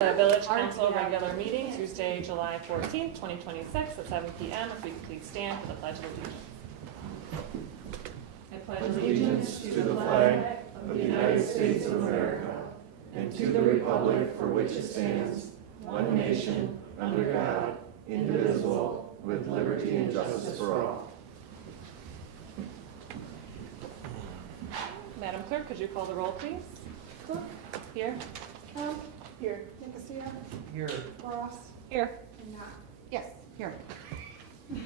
The Village Council regular meeting, Tuesday, July 14th, 2026 at 7 p.m. If we could please stand for the Pledge of Allegiance. I pledge Allegiance to the flag of the United States of America and to the republic for which it stands, one nation, under God, indivisible, with liberty and justice for all. Madam Clerk, could you call the roll, please? Cooke, Here. Kemp, here. Nicosia, Here. Ross, Here. and Nock. Yes, here. Is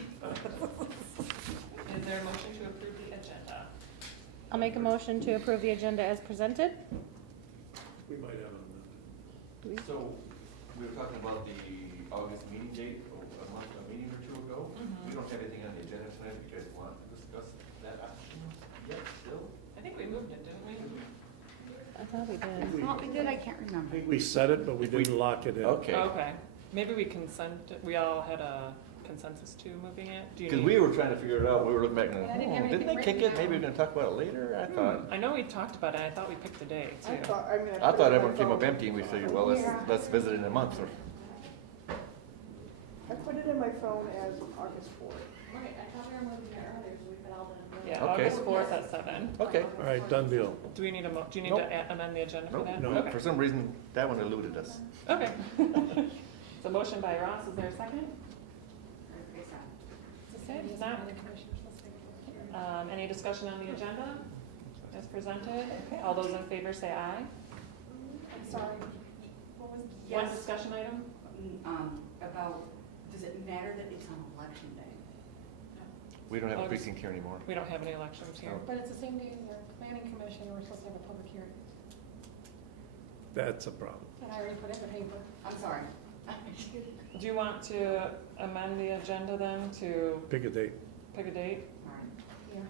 there a motion to approve the agenda? I'll make a motion to approve the agenda as presented. We might have an So, we were talking about the August meeting date, a meeting or two ago. Mhm. We don't have anything on the agenda tonight. You guys want to discuss that option yet, still? I think we moved it, didn't we? I thought we did. amendment. Oh, we did, I can't I remember. think we said it, but we didn't lock it in. Okay. Okay. Maybe we we all had a consensus to moving it. Do you Because need? we were trying to figure it out. We were looking back and, I didn't have didn't they anything kick it? written Maybe we're down. gonna talk about it later, I thought. I know we talked about it. I thought we picked the day too. I thought everyone came up empty and we figured, well, let's visit in a month or. I put it in my phone as August 4th. Right, I thought we were moving it earlier, so we could all done. Yeah, Okay. August 4th at 7. Okay. All right, done deal. Do we need do you need Nope. to amend the agenda for Nope. that? No. Okay. For some reason, that one eluded us. Okay. So motion by Ross, is there a second? Okay, Nock. Any discussion on the agenda as presented? All those in favor say aye. I'm sorry. What was? One discussion item? About, does it matter that it's on election day? We don't have a August. precinct here anymore. We don't have any elections here. But it's the same day as our planning commission, and we're supposed to have a public hearing. That's a problem. And I already put it in the paper. I'm sorry. Do you want to amend the agenda then to Pick a date. pick a date? All right.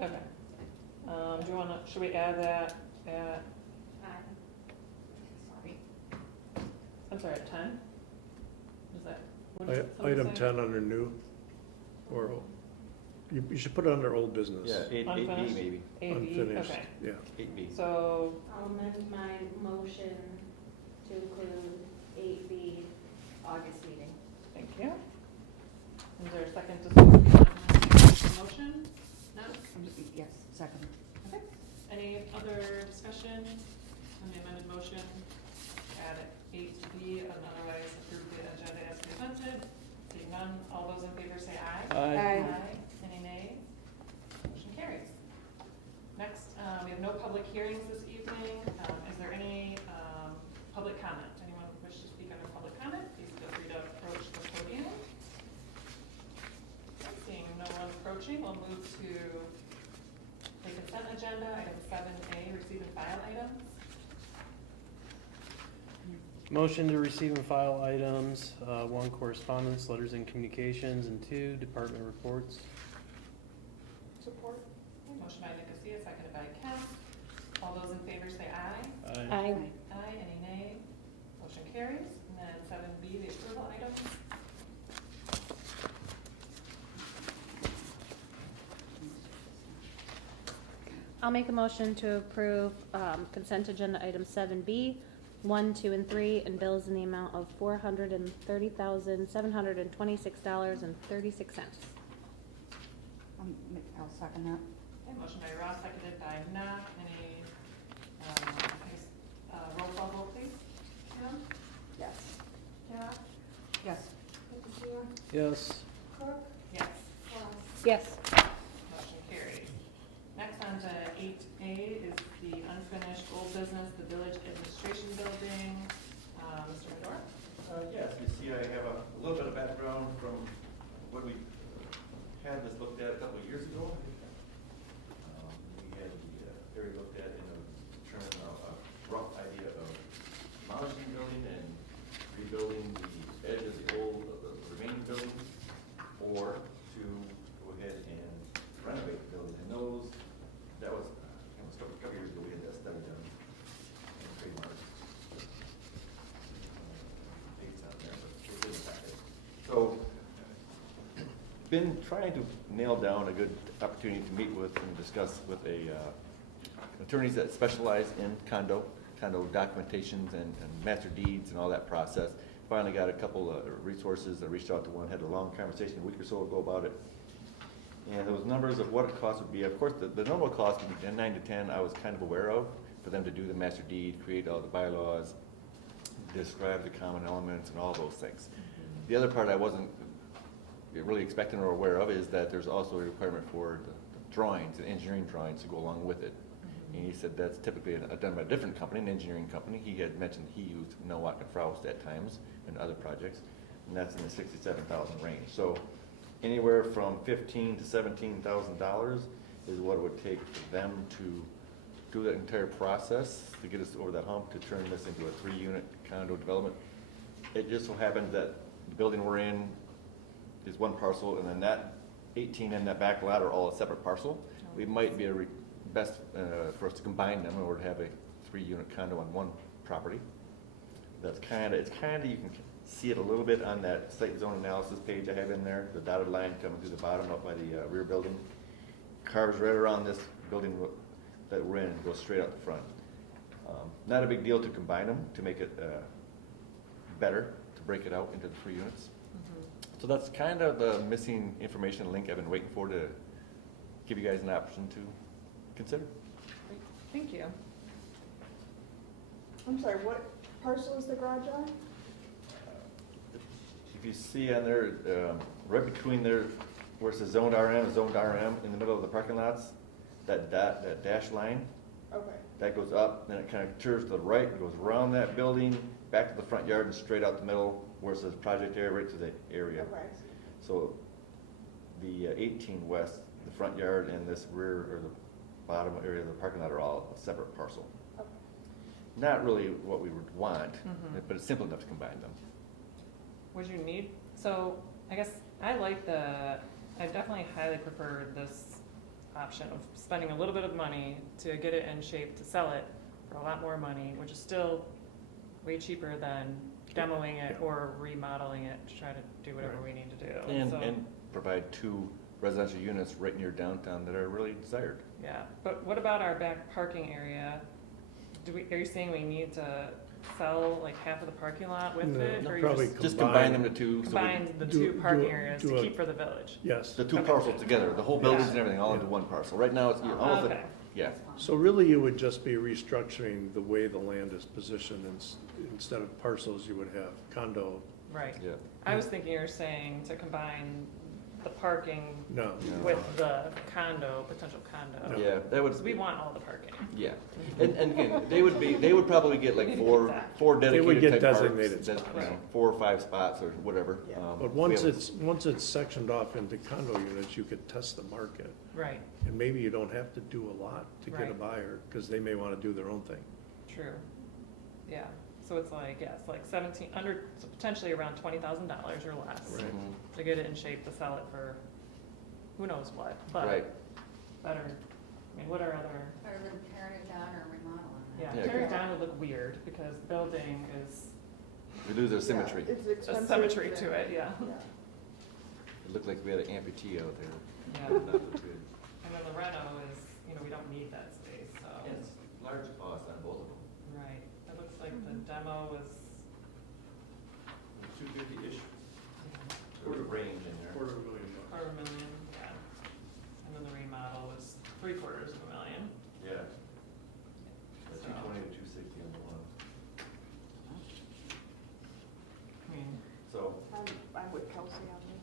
Yeah. Okay. Do you wanna, should we add that at, Sorry. I'm sorry, at 10? Is that? what did somebody Item say? 10 under new, or, you should put it under old business. Yeah, eight B Unfinished? maybe, A, B, Unfinished, okay. yeah. 8B. So, I'll amend my motion to include 8B August meeting. thank you. Is there a second to the motion? No? Yes, second. Okay. Any other discussion on the amended motion? Add 8B and otherwise approve the agenda as presented. Seeing none, all those in favor say aye. Aye. Any nays? Motion carries. Next, we have no public hearings this evening. Is there any public comment? Anyone who wishes to speak under public comment, please feel free to approach the podium. Okay, seeing no one approaching, we'll move to the consent agenda, item 7A, receive and file items. Motion to receive and file items, 1, correspondence, letters and communications, and 2, department reports. Support. Motion by Nicosia, seconded by Kemp. All those in favor say aye. Aye. Aye, any nay? Motion carries. And then 7B, the approval items. I'll make a motion to approve consent agenda item 7B, 1, 2, and 3, and bills in the amount of $430,726.36. I'll second that. Okay, motion by Ross, seconded by Nock. Any, roll call vote, please? Kemp? Yes. Nock? Yes. Nicosia? Yes. Cooke? Yes. Ross? Yes. Motion carries. Next on to 8A is the unfinished old business, the village administration building. Mr. Medora? Yes, you see I have a little bit of background from when we had this looked at a couple of years ago. We had the area looked at in terms of a rough idea of demolishing the building and rebuilding the edge of the remaining buildings, or to go ahead and renovate the building. And that was a couple years ago, we had that study done. And trademark. Dates on there, but it's in the packet. So, been trying to nail down a good opportunity to meet with and discuss with attorneys that specialize in condo kind of documentations and master deeds and all that process. Finally got a couple of resources. I reached out to one, had a long conversation a week or so ago about it. And those numbers of what it cost would be, of course, the normal cost would be 9 to 10, I was kind of aware of, for them to do the master deed, create all the bylaws, describe the common elements and all those things. The other part I wasn't really expecting or aware of is that there's also a requirement for the drawings, the engineering drawings to go along with it. And he said that's typically done by a different company, an engineering company. He had mentioned he used Nock and Frost at times in other projects, and that's in the 67,000 range. So anywhere from $15,000 to $17,000 is what it would take for them to do that entire process to get us over that hump to turn this into a 3-unit condo development. It just so happens that the building we're in is one parcel, and then that 18 and that back lot are all a separate parcel. We might be best for us to combine them in order to have a 3-unit condo on one property. It's kind of, you can see it a little bit on that site zone analysis page I have in there, the dotted line coming through the bottom up by the rear building. Carves right around this building that we're in and goes straight out the front. Not a big deal to combine them, to make it better, to break it out into the 3 units. So that's kind of the missing information link I've been waiting for to give you guys an option to consider. Thank you. I'm sorry, what parcel is the garage on? If you see on there, right between there, where it says zoned RM, in the middle of the parking lots, that dash line, Okay, that goes up, then it kind of turns to the right, and goes around that building, back to the front yard and straight out the middle, where it says project area, right to the area. okay. So the 18 west, the front yard and this rear, or the bottom area of the parking lot are all a separate parcel. Okay. Not really what we would want, Mhm. but it's simple enough to combine them. Would you need, so I guess I definitely highly prefer this option of spending a little bit of money to get it in shape to sell it for a lot more money, which is still way cheaper than demoing it or remodeling it to try to do whatever we need to do. So- And provide 2 residential units right near downtown that are really desired. Yeah, but what about our back parking area? Are you saying we need to sell like half of the parking lot with No, it? Or you probably just Combine them to 2. combine the do- 2 parking do- areas do to a- keep for the village? Yes. The 2 Okay. parcels together, the whole buildings Yeah. and everything, all into Yeah. one parcel. Right now, it's almost Okay, like, yeah. So really, you would just be restructuring the way the land is positioned. Instead of parcels, you would have condo. right. Yeah. I was thinking you're saying to combine the parking No. with the potential condo. No. Yeah, that would, Because we want all the parking. yeah. And again, they would probably get like Maybe four that. dedicated get type parks, designated that, spots. you know, 4 or 5 spots or whatever. Yeah. But we have- once it's sectioned off into condo units, you could test the market. Right, And maybe you don't have to do a lot to get a Right. buyer, because they may want to do their own thing. true. Yeah, so it's like, so potentially around $20,000 or less Right. Mhm. to get it in shape to sell it for who knows what, but Right. better, I mean, what are other, Better than tearing it down or remodeling it. yeah, Yeah. tearing it down would look weird because the building is We lose our symmetry. Yeah, it's a expensive. symmetry to it, yeah. Yeah. It looked like we had an amputee out there. Yeah, Not look good. and then the reno is, we don't need that space, so. It's large cost on both of them. Right, it looks like the demo was, 250-ish. There was a range in there. $250,000. $250,000, yeah. And then the remodel was $750,000. Yeah. So, 220 to 260 on the one. I mean, So, I'm with Kelsey on this.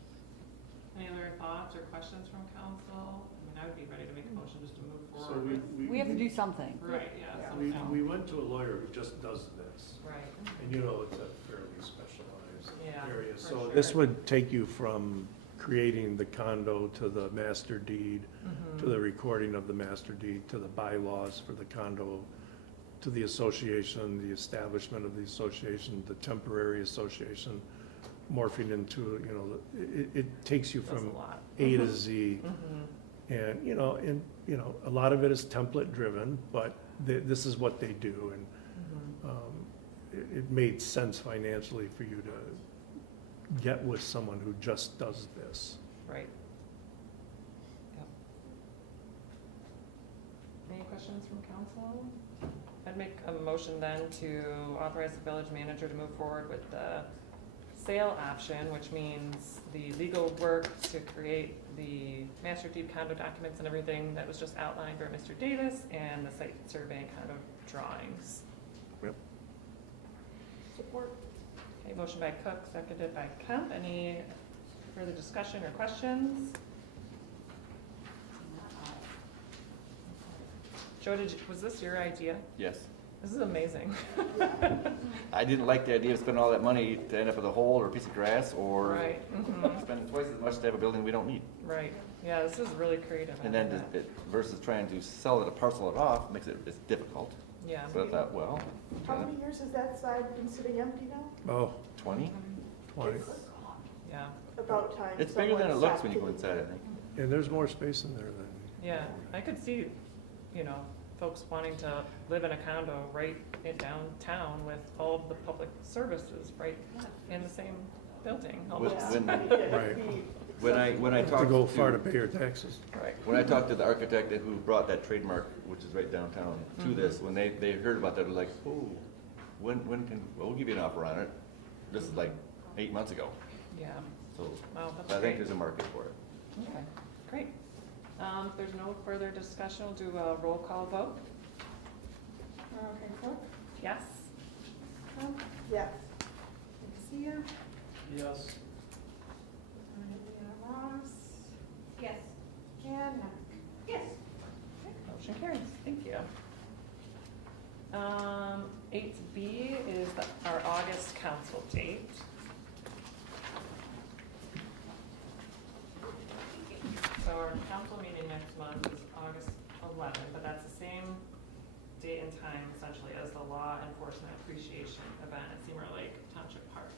any other thoughts or questions from council? I mean, I would be ready to make a motion just to move So forward. We have to do something. Right, yeah, Yeah. something. We went to a lawyer who just does this, Right, and you know it's a fairly specialized Yeah, area. for So sure. this would take you from creating the condo to the master deed, to the recording of the master deed, to the bylaws for the condo, to the association, the establishment of the association, the temporary association, morphing into, it takes you that's a from lot. A to Z. Mhm. And a lot of it is template driven, but this is what they do, and Mhm. it made sense financially for you to get with someone who just does this. Right. Yep. Any questions from council? I'd make a motion then to authorize the village manager to move forward with the sale option, which means the legal work to create the master deed condo documents and everything that was just outlined by Mr. Davis, and the site survey and condo drawings. Support. Okay, motion by Cooke, seconded by Kemp. Any further discussion or questions? Joe, was this your idea? Yes. This is amazing. I didn't like the idea of spending all that money to end up with a hole or a piece of grass, or Right, mhm. spending twice as much to have a building we don't need. Right, yeah, this is really creative. I And then like that. versus trying to sell it or parcel it off, it's difficult. Yeah. So I thought, well, How many years has that side been sitting empty now? Oh, 20? 20. It's Yeah, about time. It's bigger than it someone looks when you go stopped inside, I think. And there's more space in there than. yeah, I could see, folks wanting to live in a condo right in downtown with all of the public services right in the same building, With- almost. when- Right. When I Have to talked go far to pay your taxes. Right, When I talked to the architect who brought that trademark, which is right downtown, to Mhm. this, when they heard about that, they're like, oh, we'll give you an offer on it. This is like 8 months ago, yeah, so wow, that's I think great. there's a market for it. Okay, great. If there's no further discussion, we'll do a roll call vote. Okay, Cooke? Yes? Yes. Nicosia, Yes. Ross. Yes. And Nock. Yes. Motion carries, thank you. 8B is our August council date. So our council meeting next month is August 11th, but that's the same date and time essentially as the Law Enforcement Appreciation event at Seymour Lake Township Park.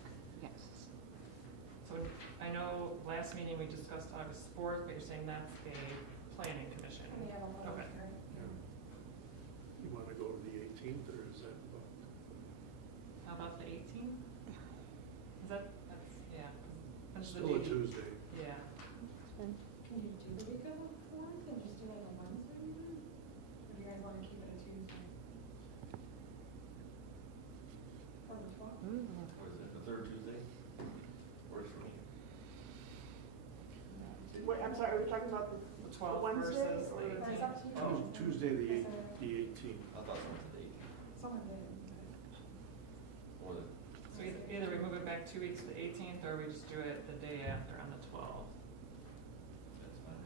Yes. So I know last meeting we discussed August 4th, but you're saying that's a planning commission. Okay. You want to go to the 18th, or is that? How about the 18th? Is that's, yeah. That's the Still a date. Tuesday. Yeah. Can you do the week of the 4th and just do it on Wednesday? Or do you guys want to keep it a Tuesday? Or the 12th? What is it, the third Tuesday? Works for me. Wait, I'm sorry, are we talking about the The 12th Wednesday versus or the the- That's up to you. Oh, Tuesday, the 18th. I thought it was the 8th. Someone did. Or the, So either we move it back 2 weeks to the 18th, or we just do it the day after on the 12th. that's fine.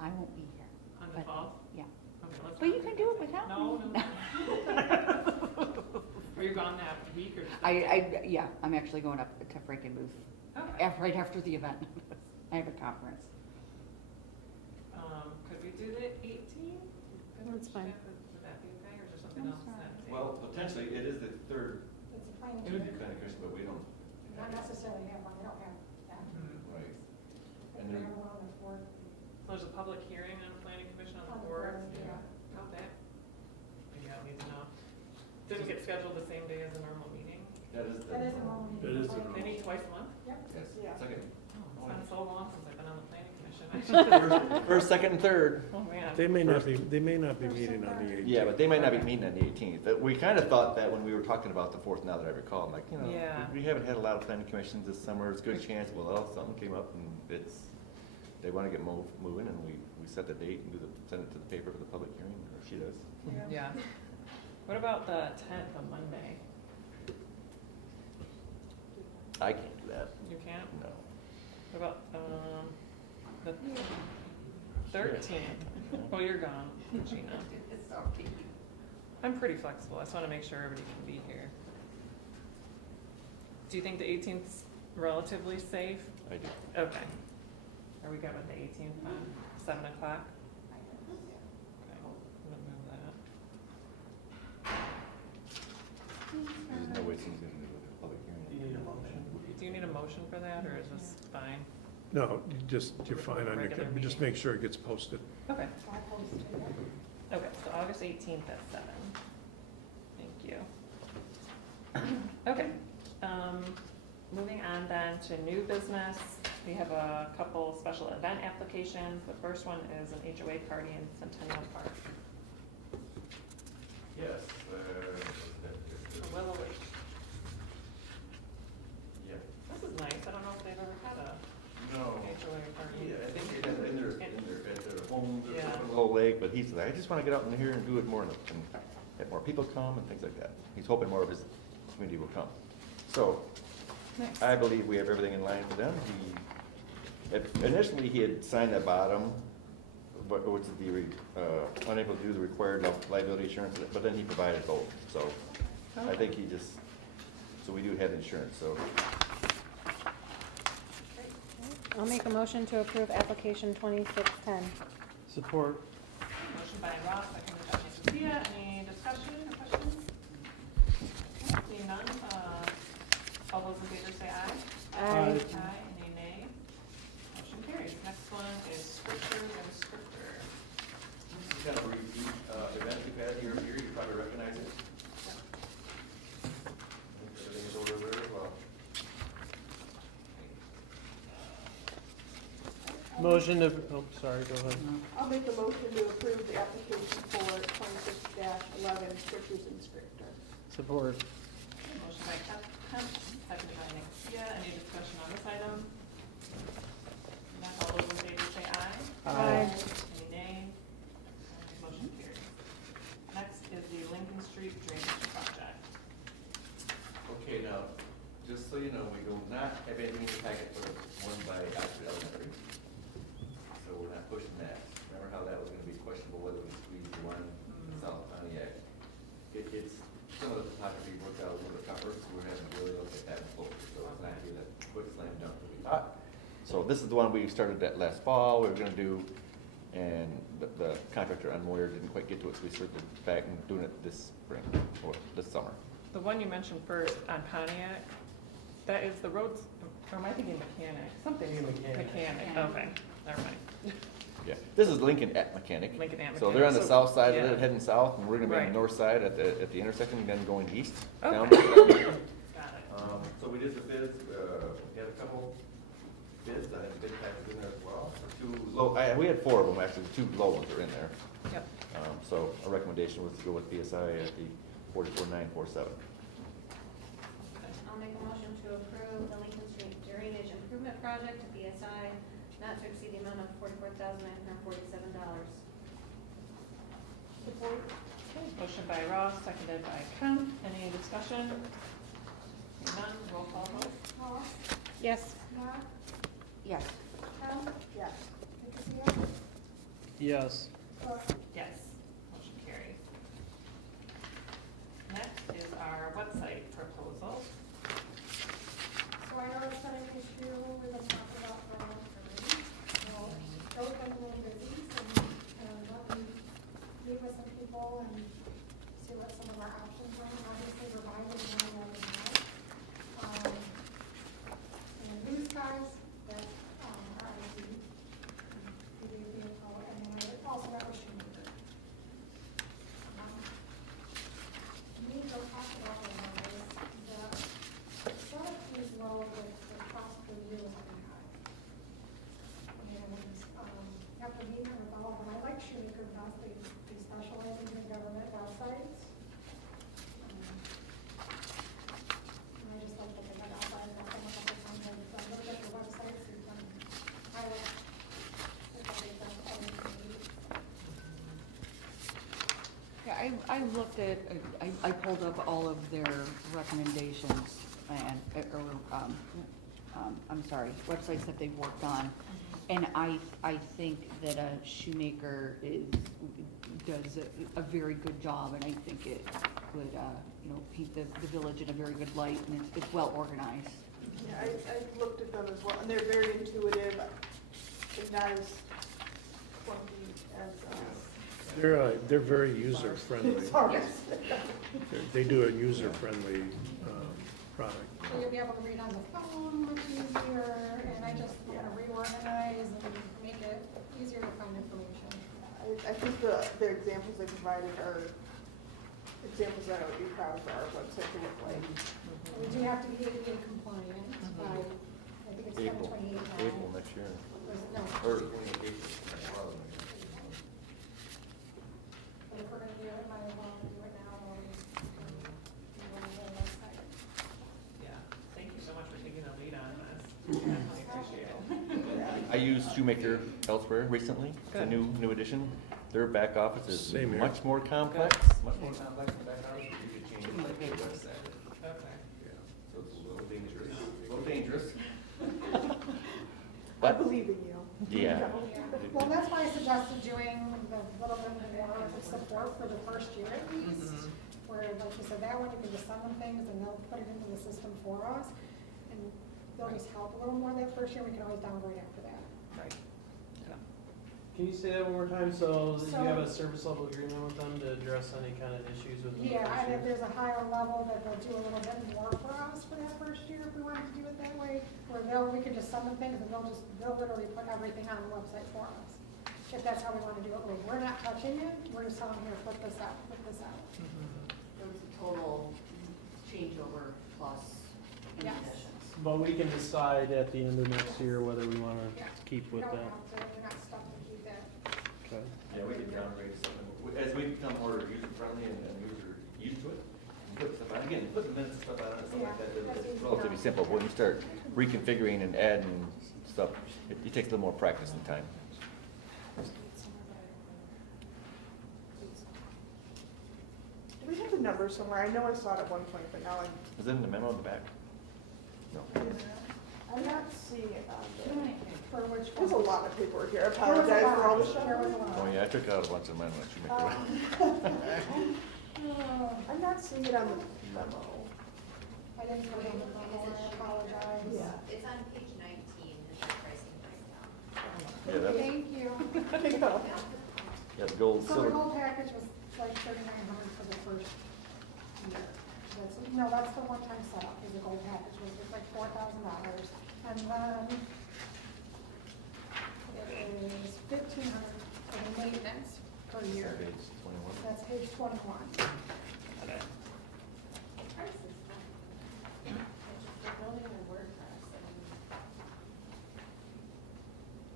I won't be here. On the But- 12th? Yeah. Okay, let's. But not you can do it without No, me. no. Are you gone that week or? Yeah, I'm actually going up to Frankenmuth Okay. right after the event. I have a conference. Could we do the 18th? That's fine. Would that be okay, or is there something else That's that day? Well, potentially, it is the third It's a planning. It would planning commission, but we don't. Not necessarily have one, they don't have that. Mhm. Right. They And can then- have one on the 4th. So there's a public hearing on planning commission on On the the 4th? 4th, yeah. Okay. Maybe I don't need to know. Didn't get scheduled the same day as a normal meeting? That is the. That is a normal meeting. That is the They meet twice a month? Yep. Yes, Yeah. second. Oh, it's been so long since I've been on the planning commission. First, second, and third. Oh, man. They may not be meeting on the 18th. Yeah, but they might not be meeting on the 18th. But we kind of thought that when we were talking about the 4th, now that I recall, I'm like, Yeah. we haven't had a lot of planning commissions this summer. It's a good chance, well, something came up and they want to get moving, and we set the date and send it to the paper for the public hearing, or she does. Yeah. What about the 10th, a Monday? I can't do that, You can't? no. What about, the 13th? Oh, you're gone, Gina. I'm pretty flexible. I just want to make sure everybody can be here. Do you think the 18th's relatively safe? I do. Okay. Are we good with the 18th then? 7 o'clock? Okay, I'm gonna move that. There's no way she's gonna do a public hearing. Do you need a motion? Do you need a motion for that, or is this fine? No, you're fine on Regular your, just meeting. make sure it gets posted. Okay. I posted it. Okay, so August 18th at 7. Thank you. Okay, moving on then to new business. We have a couple special event applications. The first one is an HOA party in Centennial Park. Yes, Willow Lake. yeah. This is nice. I don't know if they've ever had a No. HOA party. Yeah, I think it is at their homes or Yeah. something, Little Lake, but he said, I just wanna get out in here and do it more and have more people come and things like that. He's hoping more of his community will come. So, Nice. I believe we have everything in line for them. Initially, he had signed that bottom, but was unable to do the required liability insurance, but then he provided both, so I think he just, so we do have insurance, so. I'll make a motion to approve application 2610. Support. Motion by Ross, seconded by Nicosia. Any discussion or questions? Okay, seeing none, all those in favor say aye. Aye. Aye, any nay? Motion carries. Next one is scriptures and scripture. This is kind of a repeat event we've had here, you probably recognize it. Everything is over there as well. Motion to, oh, sorry, go ahead. I'll make a motion to approve the application for 26-11 scriptures and scripture. Support. Motion by Kemp, seconded by Nicosia. Any discussion on this item? Not all those in favor say aye. Aye. Any nay? Motion carries. Next is the Lincoln Street Drainage Project. Okay, now, just so you know, we will not have anything in the packet for one by Oxford Elementary. So we're not pushing that. Remember how that was gonna be questionable whether we squeeze one in South Pontiac? It's, some of the topography worked out a little bit tougher, so we're having to really look at that and focus. So it's not gonna be that quick slam dunk that we thought. So this is the one we started that last fall, we were gonna do, and the contractor on Moyer didn't quite get to it, so we circled back and doing it this spring, or this summer. The one you mentioned first on Pontiac, that is the roads, or am I thinking mechanic? Something. Mechanic, okay, never mind. Yeah, this is Lincoln at Mechanic. Lincoln at So they're on the Mechanic. south side of Yeah. it, heading south, and we're gonna be on Right. the north side at the intersection, and then going east. Okay. down. Got it. So we did the bids, we had a couple bids, I had bid packets in there as well, for two low, we had four of them, actually, the two low ones are in there. Yep. So a recommendation was to go with BSI at the 44,947. I'll make a motion to approve the Lincoln Street Drainage Improvement Project to BSI, not to exceed the amount of $44,947. Support. Okay, motion by Ross, seconded by Kemp. Any discussion? Seeing none, roll call vote. Ross, Yes. Nock, Yes. Kemp, Yes. Nicosia, Yes. Cooke. Yes, motion carries. Next is our website proposal. So I know it's an issue we've been talking about for a long time. So those have been a little busy, and let me meet with some people and see what some of our options are. Obviously, we're buying it and running out of now. And the news guys that are IT, and then I also got a shoemaker. We don't talk about the numbers, the setup is low, but the cost per year is very high. And, after meeting with all of them, I like shoemaker because they specialize in the government websites. And I just like looking at outside, I've done a couple times, I've looked at the websites, and I like, if I think that's all you need. Yeah, I looked at, I pulled up all of their recommendations and, I'm sorry, websites that they've worked on. And I think that a shoemaker does a very good job, and I think it would, paint the village in a very good light, and it's well organized. Yeah, I looked at them as well, and they're very intuitive, and not as clunky as, They're very user-friendly. Sorry. They do a user-friendly product. So you'll be able to read on the phone much easier, and I just want to reorganize and make it easier to find information. I think the examples they provided are examples that I would be proud for our website to look like. We do have to be ADA compliant by, I think it's April, 7/28 now. April next year. Was it- No, Or 28 but if we're gonna do it, might as well do it now. used Shoemaker elsewhere recently. It's a Good. new addition. Their back office is Same here. much more complex, much more complex than back office. You could change it like the website. Okay. So it's a little dangerous, a little dangerous. I But, believe in you. yeah. Well, that's why I suggested doing the little bit more of the support for the first year at least. Where, like you said, that one, you can just send them things and they'll put it into the system for us. And they'll just help a little more that first year, we can always downgrade after that. Right. Can you say that one more time? So that you have a So- service level agreement with them to address any kind of issues with them? Yeah, and if there's a higher level that they'll do a little bit more for us for that first year, if we wanted to do it that way. Where we can just send them things and they'll literally put everything on the website for us. If that's how we wanna do it, where we're not touching it, we're just telling them, here, put this out, put this out. There was a total changeover plus any Yes. additions. But we can decide at the end of next year whether we want Yeah. to keep We with don't that. have to, we're not stuck to keep that. Okay. Yeah, we could downgrade something. As we become more user-friendly and user used to it, put stuff on, again, put the minutes and stuff on it, stuff like that, it's relatively simple. But when you start reconfiguring and adding stuff, it takes a little more practice and time. Do we have the number somewhere? I know I saw it at one point, but now Is it in the memo in the back? No. I'm not seeing it on there. For which one? There's a lot of paperwork here. I There was a apologize for all the lot. There was a shuffling. lot. Oh, yeah, I took out a bunch of mine when Shoemaker went. I'm not seeing it on the memo. I didn't put it on the memo, I apologize. Yeah. It's on page 19, is the pricing breakdown. Yeah, that's, Thank you. Pick it up. yeah, the gold, So the silver. whole package was like 3,900 for the first year. That's the one-time setup, is the gold package, was just like $4,000. And then it is 1,500 for the maintenance per year. Page 21. That's page 21. The price is fine. It's just the building and WordPress.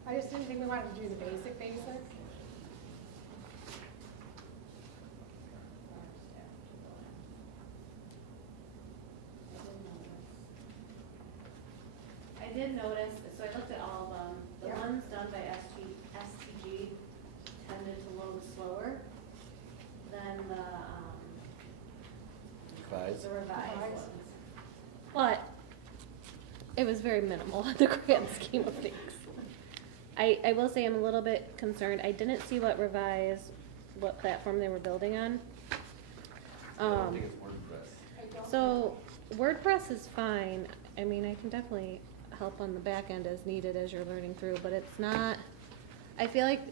I just didn't think we wanted to do the basic. I did notice, so I looked at all of them, the Yeah. ones done by STG tended to load slower than Fives. the revised Revised. ones. But it was very minimal in the grand scheme of things. I will say I'm a little bit concerned, I didn't see what platform they were building on. I don't think it's WordPress. So WordPress is fine. I mean, I can definitely help on the back end as needed as you're learning through, but it's not, I feel like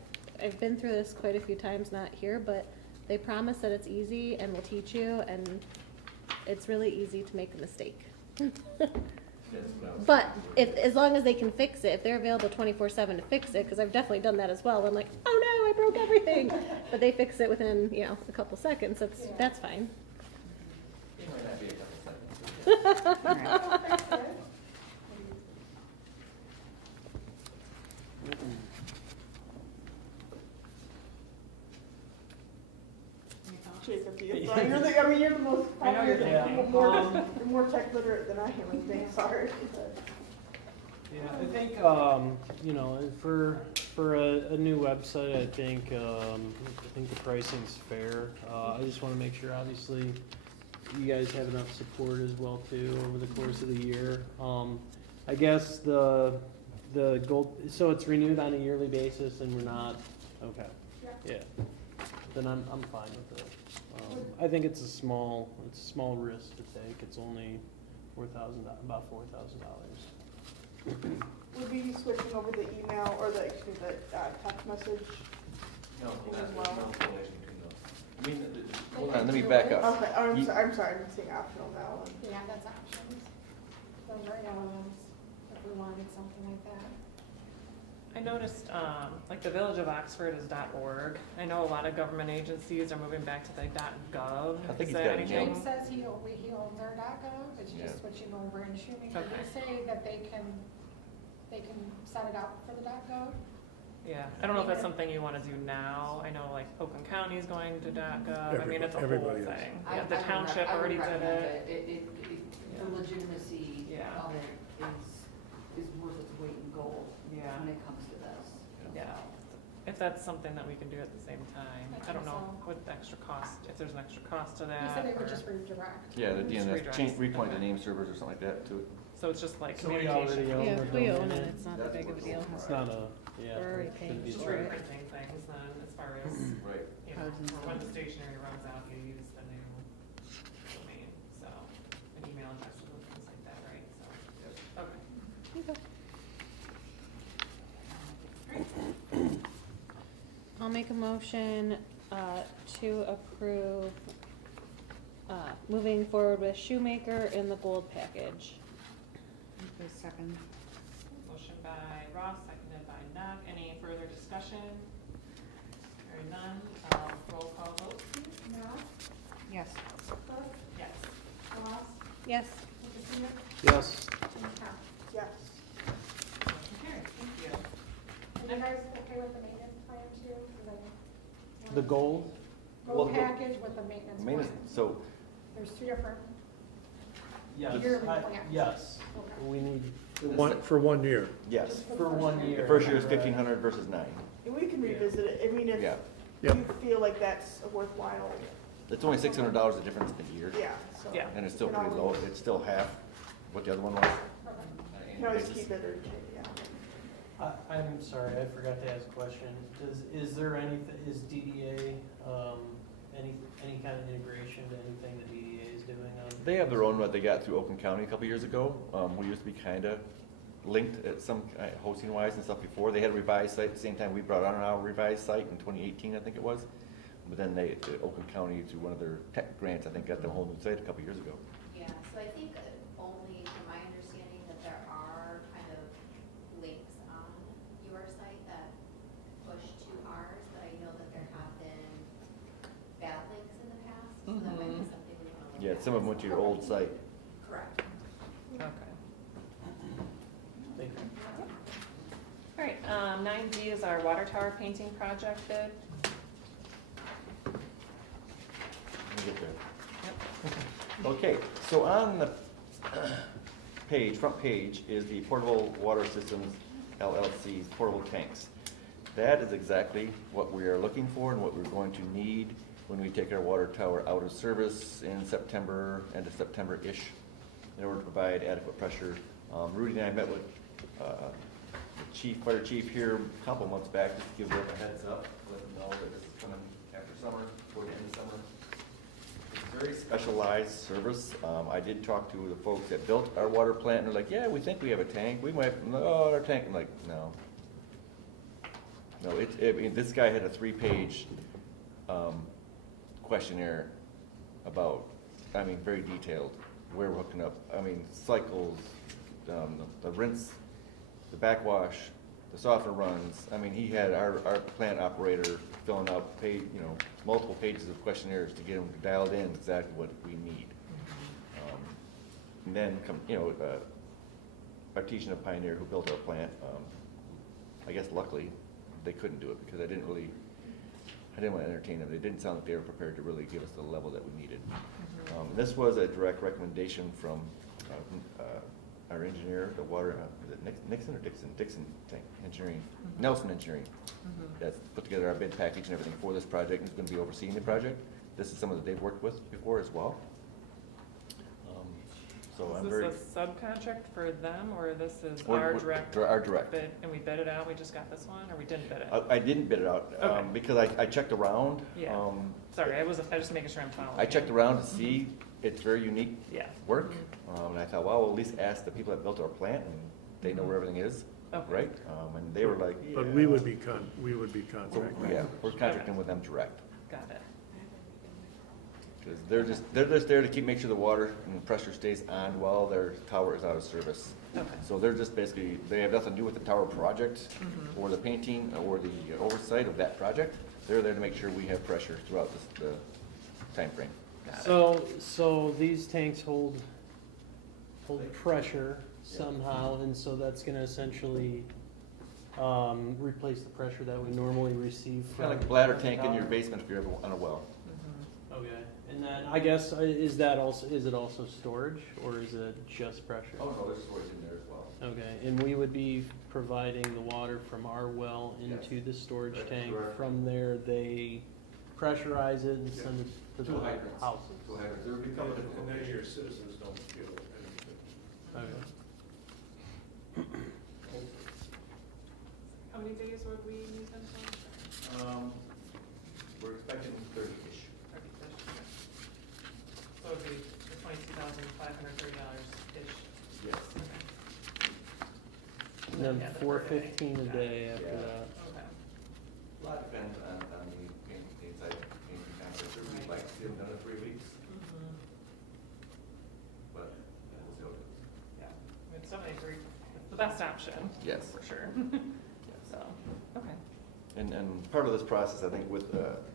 I've been through this quite a few times, not here, but they promise that it's easy and will teach you, and it's really easy to make a mistake. That's what I was But thinking. as long as they can fix it, if they're available 24/7 to fix it, because I've definitely done that as well, I'm like, oh no, I broke everything. But they fix it within, a couple seconds, that's fine. It might not be a couple seconds. Jacob, you're the most. I know you're thinking. You're more tech literate than I am, I think, sorry. Yeah, I think, for a new website, I think the pricing's fair. I just wanna make sure, obviously, you guys have enough support as well too over the course of the year. I guess the gold, so it's renewed on a yearly basis and we're not, okay. Yeah, then I'm fine with it. I think it's a small risk to take. It's only about $4,000. Would we be switching over the email or the text message? No, As not, well. no correlation between those. I mean, hold on, let me back up. Okay, I'm sorry, I'm seeing optional now. Yeah, that's options. Those are elements, if we wanted something like that. I noticed, like the Village of Oxford is .org. I know a lot of government agencies are moving back to like .gov. I think Is he's that got it anything? Jake says he owns our .gov, it's Yeah. just switching over, and Shoemaker Okay. did say that they can set it up for the .gov. Yeah, I don't know if that's something you want to do now. I know like Oakland County is going to .gov. I mean, it's a whole Everybody is. thing. I- Yeah, the I would township I would already did recommend it. The legitimacy Yeah. of it is worth its weight in gold Yeah. when it comes to if that's something that we can do at the same time. I I don't think know so. what the extra cost, if there's an extra cost to that. He said they or- would just redirect. Yeah, the Just DNS, redirects. change, repoint the Okay. name servers or something like that to it. So it's just like So we communication. already own Yeah, the if we own domain. it, it's not that big of a deal. It's not a, yeah. We're already it paying shouldn't be Just for it. reprinting things then, as far as, Right. you know, Cards and for when the stuff. stationery runs out, you use the new domain, so, and email addresses and things like that, right? So, okay. Okay. I'll make a motion to approve moving forward with Shoemaker in the gold package. The second. Motion by Ross, seconded by Nock. Any further discussion? Hearing none, roll call vote, please. Nock, Yes. Cook, Yes. Ross, Yes. Nicosia, Yes. and Kemp. Yes. Motion carries. Thank you. Are you guys okay with the maintenance plan too? 'Cause I The gold? Well, Go the- package with the maintenance plan. Maintenance, so, There's two different, Yes. Yearly I- plan. Yes. okay. We need, For 1 year. yes. for 1 year. The first year is right. 1,500 versus 9. And we can Yeah. revisit it, I mean, if Yeah. Yep. you feel like that's a worthwhile, It's only $600 a difference a year. yeah, so. Yeah. And it's still You can pretty low. always- It's still half what the other one was. You can always keep it or change, yeah. I'm sorry, I forgot to ask a question. Is there anything, is DDA, any kind of integration to anything that DDA is doing on? They have their own, what they got through Oakland County a couple years ago. We used to be kind of linked at some, hosting wise and stuff before. They had a revised site at the same time we brought on our revised site in 2018, I think it was. But then Oakland County, through one of their tech grants, I think, got the whole new site a couple years ago. Yeah, so I think only from my understanding that there are kind of links on your site that push to ours, but I know that there have been bad links in the past, so that might be something we want to look at. Yeah, some of them went to your old site. Correct. Okay. Thank you. All right, 9D is our water tower painting project bid. Let me get there. Okay, so on the page, front page, is the Portable Water Systems LLC's portable tanks. That is exactly what we are looking for and what we're going to need when we take our water tower out of service in September, end of September-ish, in order to provide adequate pressure. Rudy and I met with the fire chief here a couple months back, just to give them a heads up, let them know that this is coming after summer, toward the end of summer. It's a very specialized service. I did talk to the folks that built our water plant, and they're like, yeah, we think we have a tank. We might, no, our tank. I'm like, no. No, I mean, this guy had a 3-page questionnaire about, I mean, very detailed, where we're hooking up. I mean, cycles, the rinse, the backwash, the softener runs. I mean, he had our plant operator filling out multiple pages of questionnaires to get him dialed in exactly what we need. And then Artesian and Pioneer, who built our plant, I guess luckily they couldn't do it because I didn't want to entertain them. They didn't sound like they were prepared to really give us the level that we needed. This was a direct recommendation from our engineer, the water, is it Nixon or Dixon? Dixon Engineering, Nelson Engineering. That's put together our bid package and everything for this project, and is going to be overseeing the project. This is someone that they've worked with before as well. So I'm very. Is this a subcontract for them, or this is Or- our or- direct? Our direct. Bid, and we bid it out, we just got this one, or we didn't bid it? I didn't bid it out, Okay. because I checked around. Yeah. Sorry, I was just making sure I'm following. I checked around to see, it's very unique Yeah. work. And I thought, well, we'll at least ask the people that built our plant, and they know where everything is, Okay. right? And they were like, yeah. But we would be contracting. So, yeah, we're contracting with them direct. Got it. Because they're just there to make sure the water and pressure stays on while their tower is out of service. Okay. So they're just basically, they have nothing to do with the tower project or the painting or the oversight of that project. They're there to make sure we have pressure throughout the timeframe. Got it. So these tanks hold pressure somehow, and so that's gonna essentially replace the pressure that we normally receive from. Kind of like a bladder tank in your basement if you're ever on a well. Okay, and then I guess, is that also, is it also storage, or is it just pressure? Oh, no, there's storage in there as well. Okay, and we would be providing the water from our well into the storage Right, tank. correct. From there, they pressurize it and Yeah. send it to Two the hydrants. houses. Two hydrants. There would be a couple And different then your locations. citizens don't feel anything. Okay. How many days would we need them for? We're expecting 30-ish. So it'd be $22,530-ish. Yes. And then Yeah, the per day. $4.15 a day after Yeah. that. Okay. A lot depends on the inside painting contractor. We'd like to see them done in 3 weeks, but we'll see how it goes. Yeah, I mean, 73, the best option. Yes. For sure. So, okay. And part of this process, I think, with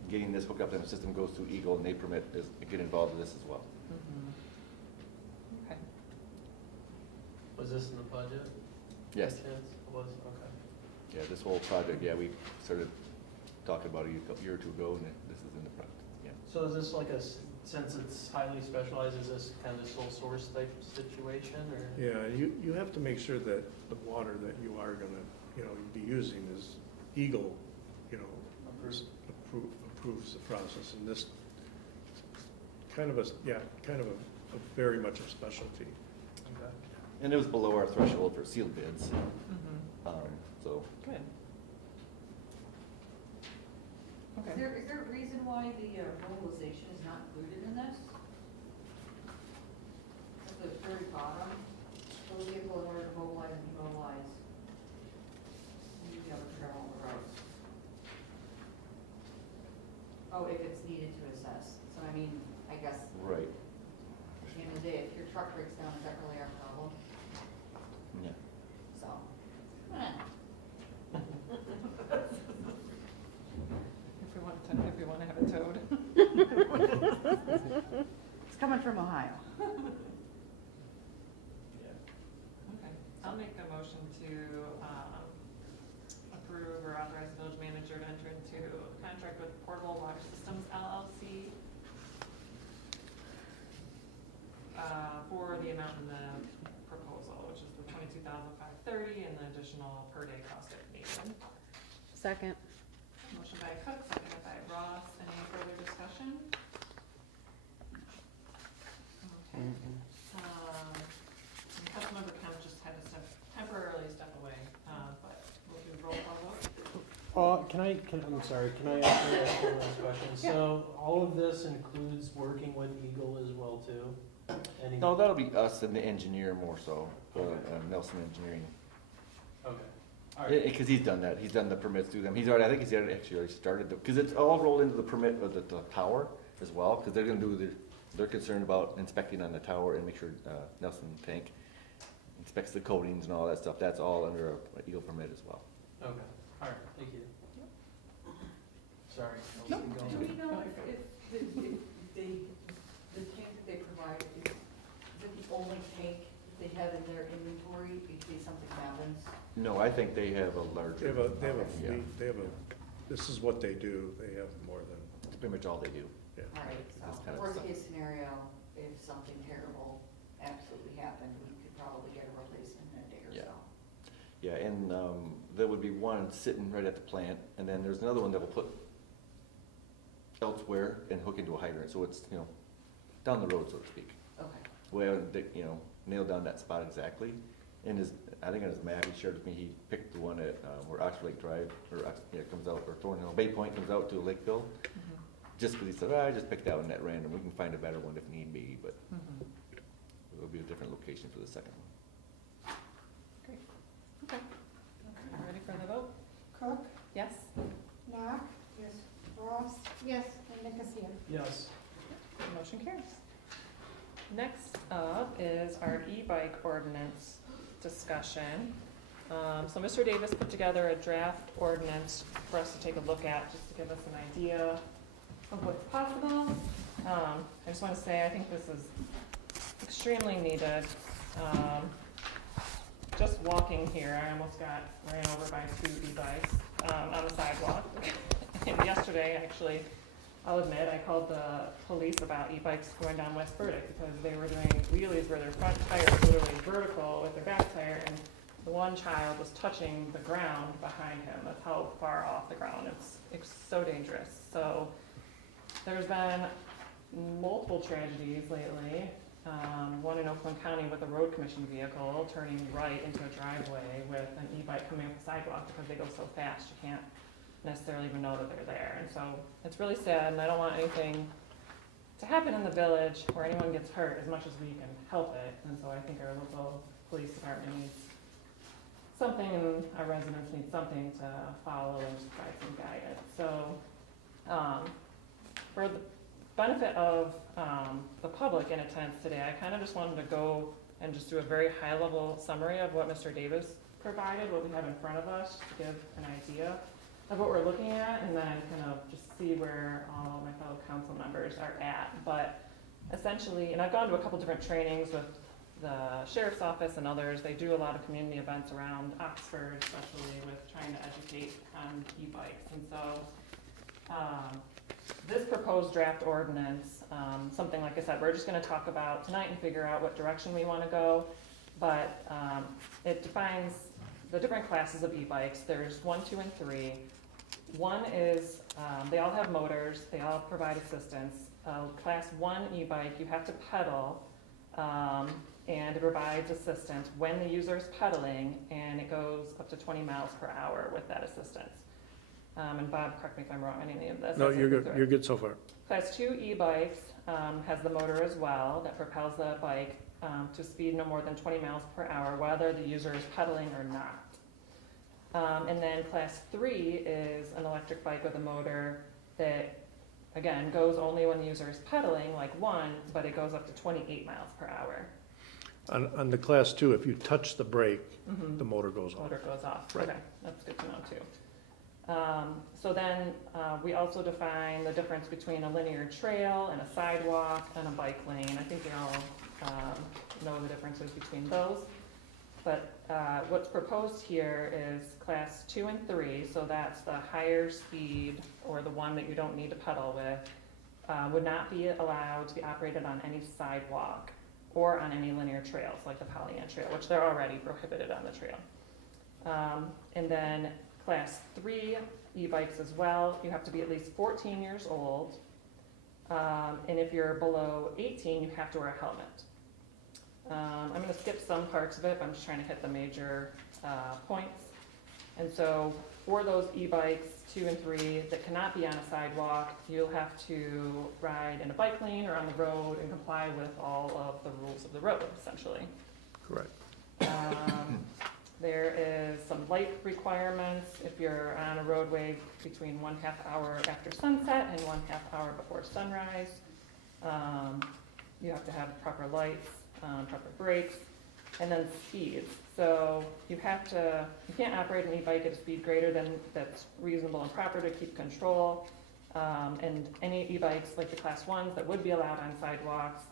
getting this hooked up in the system goes through Eagle, and they permit us to get involved with this as well. Okay. Was this in the budget? Yes. It was, okay. Yeah, this whole project, yeah, we started talking about it a year or two ago, and this is in the project, yeah. So is this like since it's highly specialized, is this kind of a sole source type situation, or? Yeah, you have to make sure that the water that you are gonna, be using is Eagle, approves the process, and this kind of a very much a specialty. Okay. And it was below our threshold for sealed bids, so. Good. Okay. Is there a reason why the mobilization is not included in this? At the very bottom, the vehicle in order to mobilize and demobilize. You have to travel on the roads. Oh, if it's needed to assess. So I mean, I guess, Right. at the end of the day, if your truck breaks down, is that really our problem? Yeah. So, eh. If we want to have it towed. It's coming from Ohio. Okay, I'll make a motion to approve or authorize the village manager to enter into a contract with Portable Water Systems LLC for the amount in the proposal, which is the $22,530 and the additional per day cost if needed. Second. Motion by Cooke, seconded by Ross. Any further discussion? Okay. And Councilmember Kemp just had to temporarily step away, but we'll do roll call vote. I'm sorry, can I ask you one last question? Yeah. So all of this includes working with Eagle as well too? No, that'll be us and the engineer more so, Nelson Engineering. Okay. All right. Because he's done that, he's done the permits through them, I think he's already started, because it's all rolled into the permit of the tower as well, because they're gonna they're concerned about inspecting on the tower and make sure Nelson Tank inspects the coatings and all that stuff, that's all under a Eagle permit as well. Okay, all right, thank you. Sorry. Do I'll keep going. we know if the tank that they provide, is it the only tank they have in their inventory in case something happens? No, I think they have a larger. They have a Yeah. fleet, this is what they do, they have more than, That's pretty much all they do. yeah. All right, This so kind of worst stuff. case scenario, if something terrible absolutely happened, we could probably get a replacement in a day or Yeah. so. Yeah, and there would be one sitting right at the plant, and then there's another one that will put elsewhere and hook into a hydrant, so it's, down the road, so to speak. Okay. We haven't, nailed down that spot exactly, and I think on his map, he shared with me, he picked the one at, where Oxford Lake Drive, comes out, or Thornhill, Bay Point comes out to Lakeville, just because he said, I just picked that one at random, we can find a better one if need be, but it'll be a different location for the second one. Great. Okay. Ready for the vote? Cooke, Yes? Nock. Yes. Ross. Yes. And Nicosia. Yes. Motion carries. Next up is our e-bike ordinance discussion. So Mr. Davis put together a draft ordinance for us to take a look at, just to give us an idea of what's possible. I just want to say, I think this is extremely needed. Just walking here, I almost got ran over by 2 e-bikes on the sidewalk. And yesterday, actually, I'll admit, I called the police about e-bikes going down West Burdick because they were doing wheelies where their front tire was literally vertical with their back tire, and the one child was touching the ground behind him. That's how far off the ground. It's so dangerous. So there's been multiple tragedies lately. One in Oakland County with a road commission vehicle turning right into a driveway with an e-bike coming up the sidewalk because they go so fast you can't necessarily even know that they're there. And so it's really sad, and I don't want anything to happen in the village where anyone gets hurt as much as we can help it. And so I think our local police department needs something, and our residents need something to follow and just provide some guidance. So for the benefit of the public in attendance today, I kind of just wanted to go and just do a very high-level summary of what Mr. Davis provided, what we have in front of us, to give an idea of what we're looking at, and then kind of just see where all of my fellow council members are at. But essentially, and I've gone to a couple different trainings with the sheriff's office and others. They do a lot of community events around Oxford, especially with trying to educate on e-bikes. And so this proposed draft ordinance, something like I said, we're just going to talk about tonight and figure out what direction we want to go. But it defines the different classes of e-bikes. There's 1, 2, and 3. 1 is, they all have motors, they all provide assistance. Class 1 e-bike, you have to pedal, and it provides assistance when the user is pedaling, and it goes up to 20 miles per hour with that assistance. And Bob, correct me if I'm wrong on any of this. No, you're good. You're good so far. Class 2 e-bikes has the motor as well that propels the bike to speed no more than 20 miles per hour, whether the user is pedaling or not. And then class 3 is an electric bike with a motor that, again, goes only when the user is pedaling, like 1, but it goes up to 28 miles per hour. On the class 2, if you touch the brake, the motor goes off. Motor goes off. Right. Okay, that's good to know too. So then we also define the difference between a linear trail and a sidewalk and a bike lane. I think we all know the differences between those. But what's proposed here is class 2 and 3, so that's the higher speed, or the one that you don't need to pedal with, would not be allowed to be operated on any sidewalk or on any linear trails like the Pollyant Trail, which they're already prohibited on the trail. And then class 3 e-bikes as well, you have to be at least 14 years old, and if you're below 18, you have to wear a helmet. I'm going to skip some parts of it, but I'm just trying to hit the major points. And so for those e-bikes 2 and 3 that cannot be on a sidewalk, you'll have to ride in a bike lane or on the road and comply with all of the rules of the road, essentially. Correct. There is some light requirements. If you're on a roadway between 1/2 hour after sunset and 1/2 hour before sunrise, you have to have proper lights, proper brakes, and then speeds. So you can't operate an e-bike at a speed greater than that's reasonable and proper to keep control. And any e-bikes like the class 1s that would be allowed on sidewalks,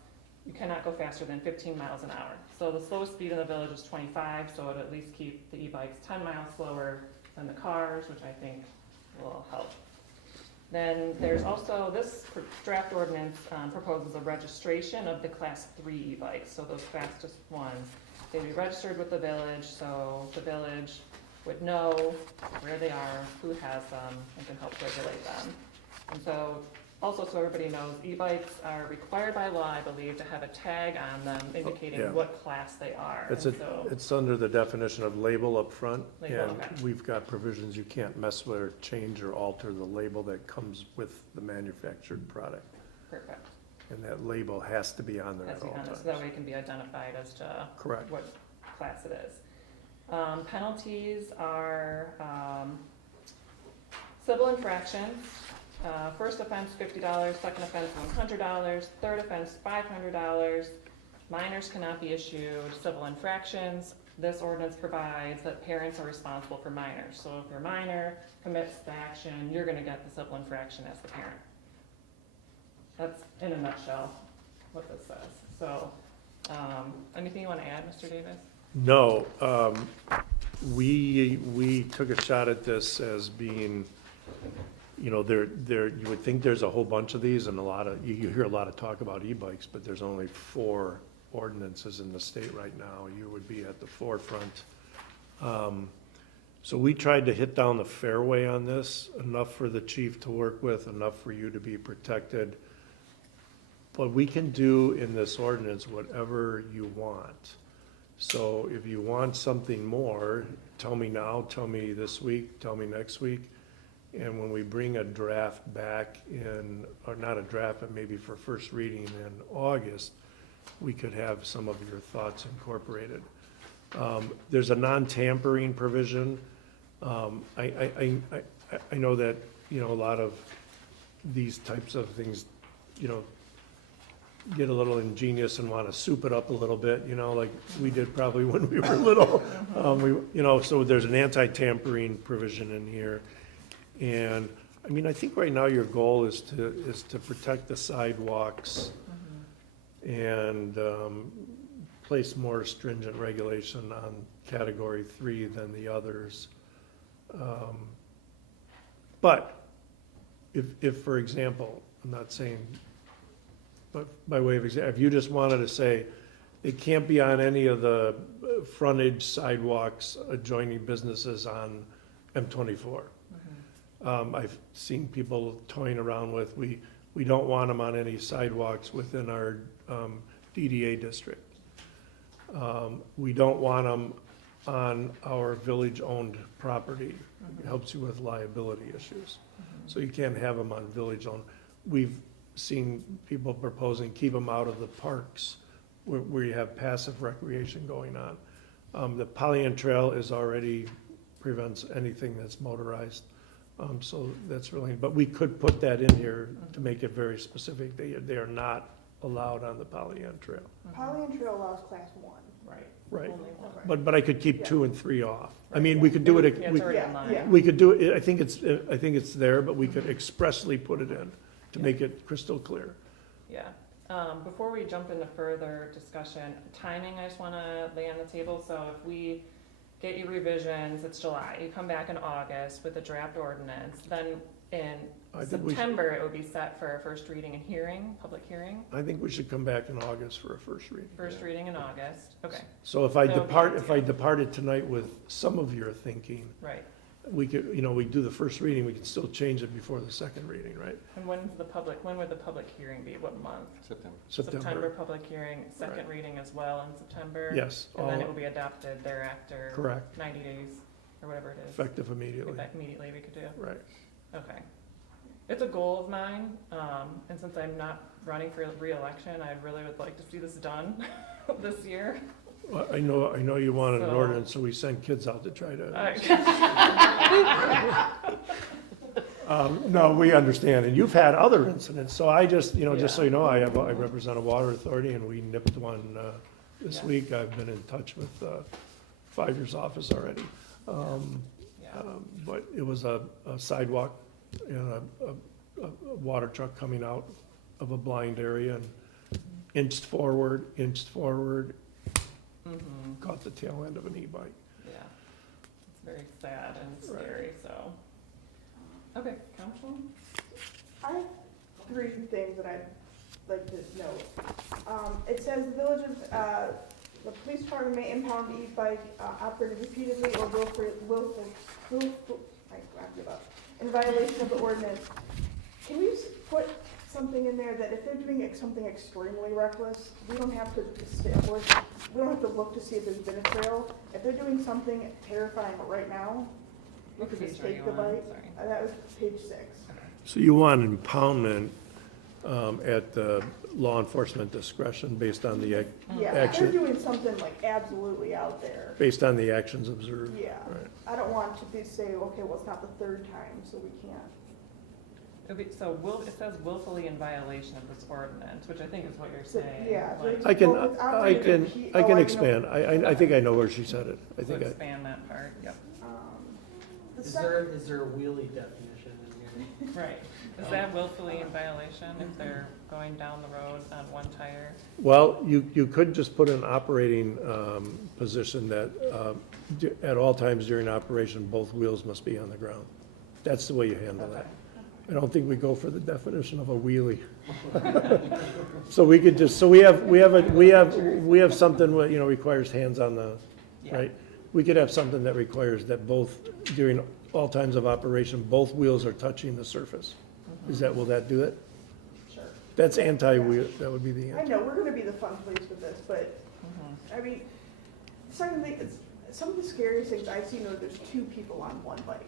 you cannot go faster than 15 miles an hour. So the slowest speed in the village is 25, so it'll at least keep the e-bikes 10 miles slower than the cars, which I think will help. Then there's also, this draft ordinance proposes a registration of the class 3 e-bikes, so those fastest ones. They'd be registered with the village, so the village would know where they are, who has them, and can help regulate them. And so, also so everybody knows, e-bikes are required by law, I believe, to have a tag on them indicating yeah. what class they are. It's under the definition of label up front, Label, and okay. we've got provisions you can't mess with or change or alter the label that comes with the manufactured product. Perfect. And that label has to be on there Has at to be all on it, times. so that way it can be identified as to Correct. what class it is. Penalties are civil infractions. First offense, $50, second offense, $100, third offense, $500. Minors cannot be issued civil infractions. This ordinance provides that parents are responsible for minors. So if your minor commits the action, you're going to get the civil infraction as the parent. That's in a nutshell what this says. So, anything you want to add, Mr. Davis? No, we took a shot at this as being you know, you would think there's a whole bunch of these and a lot of, you hear a lot of talk about e-bikes, but there's only 4 ordinances in the state right now. You would be at the forefront. So we tried to hit down the fairway on this, enough for the chief to work with, enough for you to be protected. But we can do in this ordinance whatever you want. So if you want something more, tell me now, tell me this week, tell me next week. And when we bring a draft back in, or not a draft, but maybe for first reading in August, we could have some of your thoughts incorporated. There's a non-tampering provision. I know that, you know, a lot of these types of things, you know, get a little ingenious and want to soup it up a little bit, you know, like we did probably when we were little. You know, so there's an anti-tampering provision in here. And, I mean, I think right now your goal is to protect the sidewalks and place more stringent regulation on category 3 than the others. But if, for example, I'm not saying, but by way of example, if you just wanted to say, it can't be on any of the frontage sidewalks adjoining businesses on M24. I've seen people toying around with, we don't want them on any sidewalks within our DDA district. We don't want them on our village-owned property. It helps you with liability issues. So you can't have them on village-owned. We've seen people proposing keep them out of the parks where you have passive recreation going on. The Pollyant Trail is already prevents anything that's motorized. So that's really, but we could put that in here to make it very specific. They are not allowed on the Pollyant Trail. Pollyant Trail allows class 1. Right. Only one. But I could keep 2 and 3 off. I mean, we could do it, Yeah, it's already in line. we could do it, I think it's there, but we could expressly put it in to make it crystal clear. Yeah. Before we jump into further discussion, timing, I just want to lay on the table. So if we get you revisions, it's July, you come back in August with a draft ordinance, then in I think we should- September, it would be set for a first reading and hearing, public hearing, I think we should come back in August for a first reading. first reading in August. Okay, So if I That would be if I ideal. departed tonight with some of your thinking, right. we could, you know, we do the first reading, we can still change it before the second reading, right? And when would the public hearing be? What month? September. September public hearing, second reading as well in September? Yes, And then all it will be adopted thereafter? correct, 90 days, or whatever it is. effective immediately, That immediately we could do. right. Okay. It's a goal of mine, and since I'm not running for re-election, I really would like to see this done this year. Well, I know you wanted an So- ordinance, so we sent kids out to try to. No, we understand, and you've had other incidents, so I just, you know, just so you know, I represent a water authority, and we nipped one this Yeah. week. I've been in touch with Fiver's office already. Yeah. But it was a sidewalk and a water truck coming out of a blind area and inched forward, Mhm. caught the tail end of an e-bike. Yeah. It's very sad and Right. scary, so. Okay, Council? I have 3 things that I'd like to note. It says the village of, the police department may impound the e-bike operated repeatedly or willful, I give up, in violation of the ordinance. Can we put something in there that if they're doing something extremely reckless, we don't have to look to see if there's been a trail. If they're doing something terrifying right now, we What could just page are take you the on? bike. Sorry. That was page 6. So you want impoundment at the law enforcement discretion based on the, Yeah, if they're action, doing something like absolutely out there, based on the actions observed? yeah. Right. I don't want to say, okay, well, it's not the 3rd time, so we can't. It says willfully in violation of this ordinance, which I think is what you're So, saying. yeah, so like, it's- I can, Well, it's I operated can, repeat- I oh, can I know. expand. I think I know where she said it. I So think I, expand that part, yep. The Is second, there a wheelie definition in here? Right. Is that willfully in violation if they're going down the road on one tire? well, you could just put an operating position that at all times during operation, both wheels must be on the ground. That's the way you handle that. I don't think we go for the definition of a wheelie. So we could just, so we have something that, you know, requires hands on the, right? We could have something that requires that both, during all times of operation, both wheels are touching the surface. Will that do it? Sure. That's anti-wheel, that would be the I anti. know, we're gonna be the fun police with this, but, I mean, second thing, some of the scariest things I've seen are there's two people on one bike.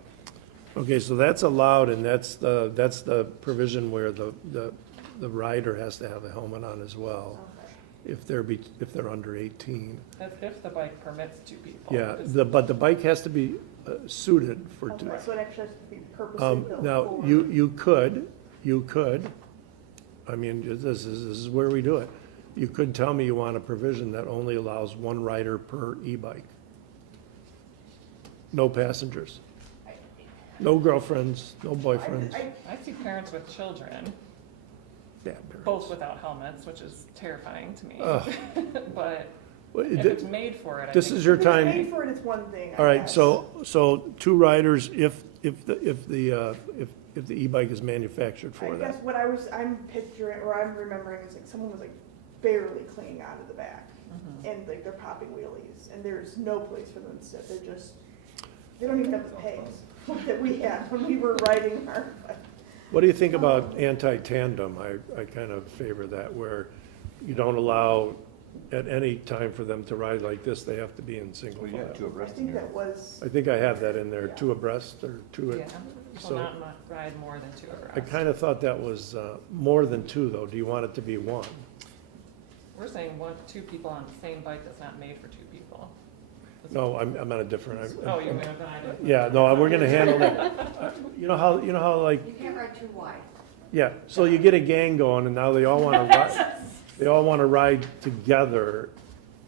Okay, so that's allowed, and that's the provision where the rider has to have a helmet on as well, if they're under 18. That's if the bike permits two people. Yeah, but the bike has to be suited for two. Okay, so it actually has to be purposely built Now, for. you could, I mean, this is where we do it. You could tell me you want a provision that only allows one rider per e-bike. No passengers. No girlfriends, no boyfriends. I see parents with children, Bad parents. both without helmets, which is terrifying to me. Ugh. But Well, if it's made for it, I This think is your If it's time. paid for it, it's one thing, I All right, guess. so two riders if the e-bike is manufactured I for guess that. what I'm picturing, or I'm remembering is like someone was like barely clinging out of the back. And like they're popping wheelies, and there's no place for them to sit, they don't even have the pegs that we had when we were riding our bike. What do you think about anti-tandem? I kind of favor that, where you don't allow at any time for them to ride like this, they have to be in single Well, you got two file. I abreast in think here. that was, I think I have that in there, two abreast or two. Yeah, So will not ride more than two abreast. I kind of thought that was more than two, though. Do you want it to be one? We're saying two people on the same bike that's not made for two people. No, I'm on a different. Oh, you're gonna ride it? Yeah, no, we're gonna handle that. You know how like, You can't ride too wide. yeah, so you get a gang going and now they all wanna ride, they all wanna ride together,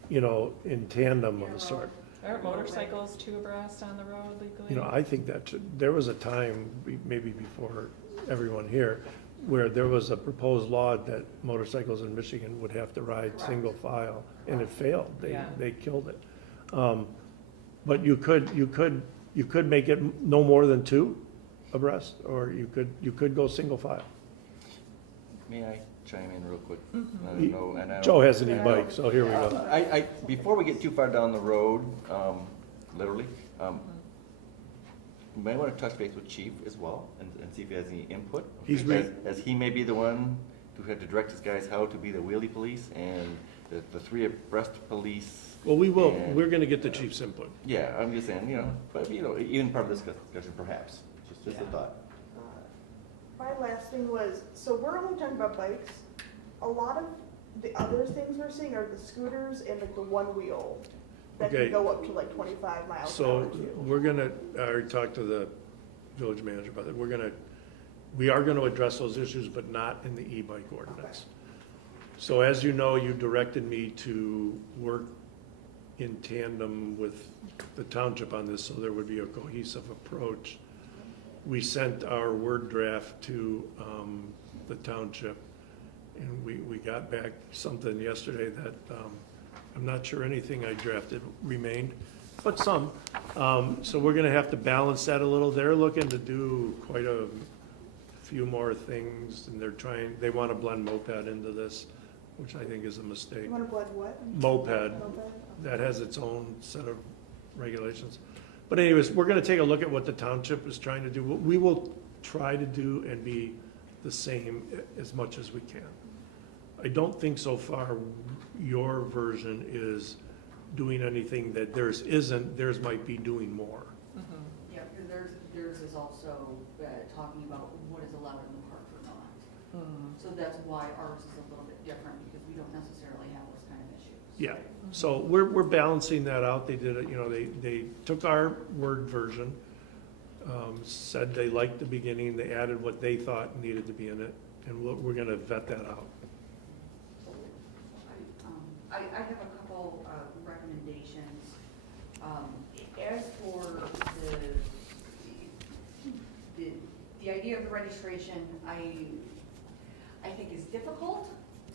you know, in tandem of a sort. Aren't motorcycles two abreast on the road legally? You know, I think there was a time, maybe before everyone here, where there was a proposed law that motorcycles in Michigan would have to ride single file, and it failed. Yeah. They killed it. But you could make it no more than two abreast, or you could go single file. May I chime in real quick? I don't know, and I don't- Joe has an e-bike, so here we go. Before we get too far down the road, literally, you may want to touch base with Chief as well and see if he has any input. As he may be the one who had to direct his guys how to be the wheelie police and the three abreast police. Well, and- we're gonna get the chief's input. Yeah, I'm just saying, but even part of this discussion perhaps, just a thought. my last thing was, so we're only talking about bikes. A lot of the other things we're seeing are the scooters and like the one wheel that Okay. can go up to like 25 miles an So hour too. we're gonna, I already talked to the village manager about it, we are gonna address those issues, but not in the e-bike ordinance. So as you know, you directed me to work in tandem with the township on this, so there would be a cohesive approach. We sent our word draft to the township, and we got back something yesterday that I'm not sure anything I drafted remained, but some. So we're gonna have to balance that a little. They're looking to do quite a few more things, and they wanna blend moped into this, which I think is a mistake. You want to blend what? Moped, that has its own set of regulations. But anyways, we're gonna take a look at what the township is trying to do. What we will try to do and be the same as much as we can. I don't think so far your version is doing anything that theirs isn't. Theirs might be doing more. Yeah, because theirs is also talking about what is allowed in the park or not. So that's why ours is a little bit different, because we don't necessarily have those kind of issues. Yeah, so we're balancing that out. They did it, they took our word version, said they liked the beginning, they added what they thought needed to be in it, and we're gonna vet that out. I have a couple recommendations. As for the idea of the registration, I think is difficult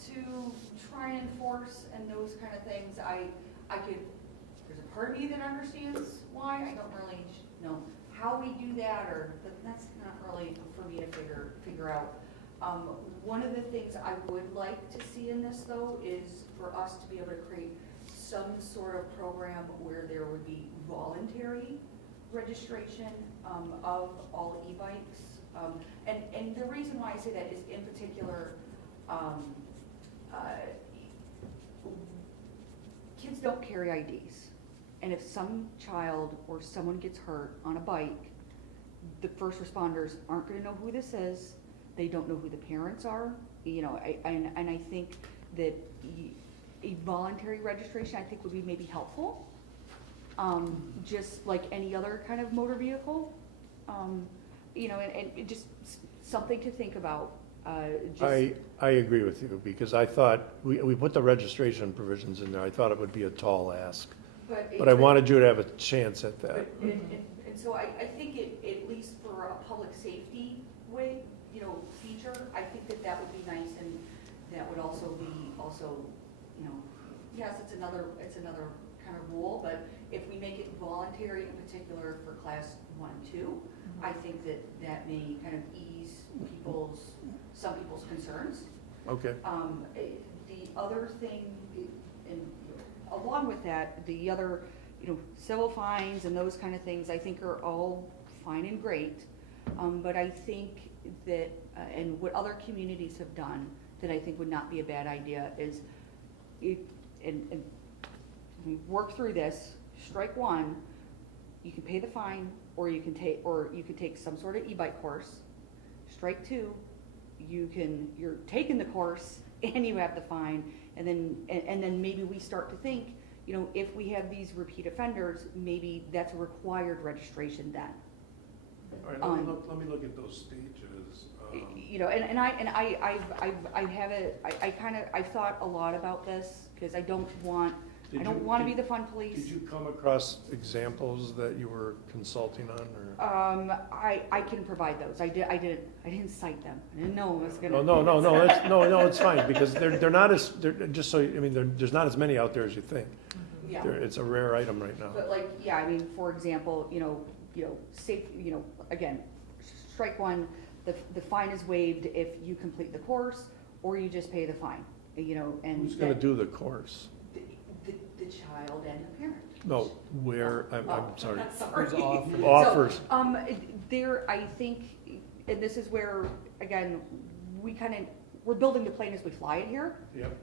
to try and enforce and those kind of things. There's a part of me that understands why, I don't really know how we do that, or, that's not really for me to figure out. One of the things I would like to see in this, though, is for us to be able to create some sort of program where there would be voluntary registration of all e-bikes. And the reason why I say that is, in particular, kids don't carry IDs. And if some child or someone gets hurt on a bike, the first responders aren't gonna know who this is. They don't know who the parents are, you know, and I think that a voluntary registration, I think, would be maybe helpful. Just like any other kind of motor vehicle, you know, and just something to think about. I agree with you, because I thought, we put the registration provisions in there, I thought it would be a tall ask. But I wanted you to have a chance at that. And so I think at least for a public safety way, you know, feature, I think that would be nice, and that would also be, you know, yes, it's another kind of rule, but if we make it voluntary, in particular for class 1 and 2, I think that may kind of ease some people's concerns. Okay. The other thing, and along with that, the other, you know, civil fines and those kind of things, I think are all fine and great. But I think that, and what other communities have done that I think would not be a bad idea is, and we work through this, strike 1, you can pay the fine, or you can take some sort of e-bike course. Strike 2, you're taking the course and you have the fine, and then maybe we start to think, you know, if we have these repeat offenders, maybe that's a required registration then. All right, let me look at those stages. You know, and I've thought a lot about this, because I don't want to be the fun police. Did you come across examples that you were consulting on, or? I can provide those. I didn't cite them. I didn't know I was gonna. No, it's fine, because they're not as, just so, I mean, there's not as many out there as you think. Yeah. It's a rare item right now. But like, yeah, I mean, for example, safe, again, strike 1, the fine is waived if you complete the course, or you just pay the fine, and. Who's gonna do the course? The child and the parent. No, where, I'm sorry. Sorry. Who's Offers. So, there, I think, and this is where, again, we're building the plane as we fly it here. Yep.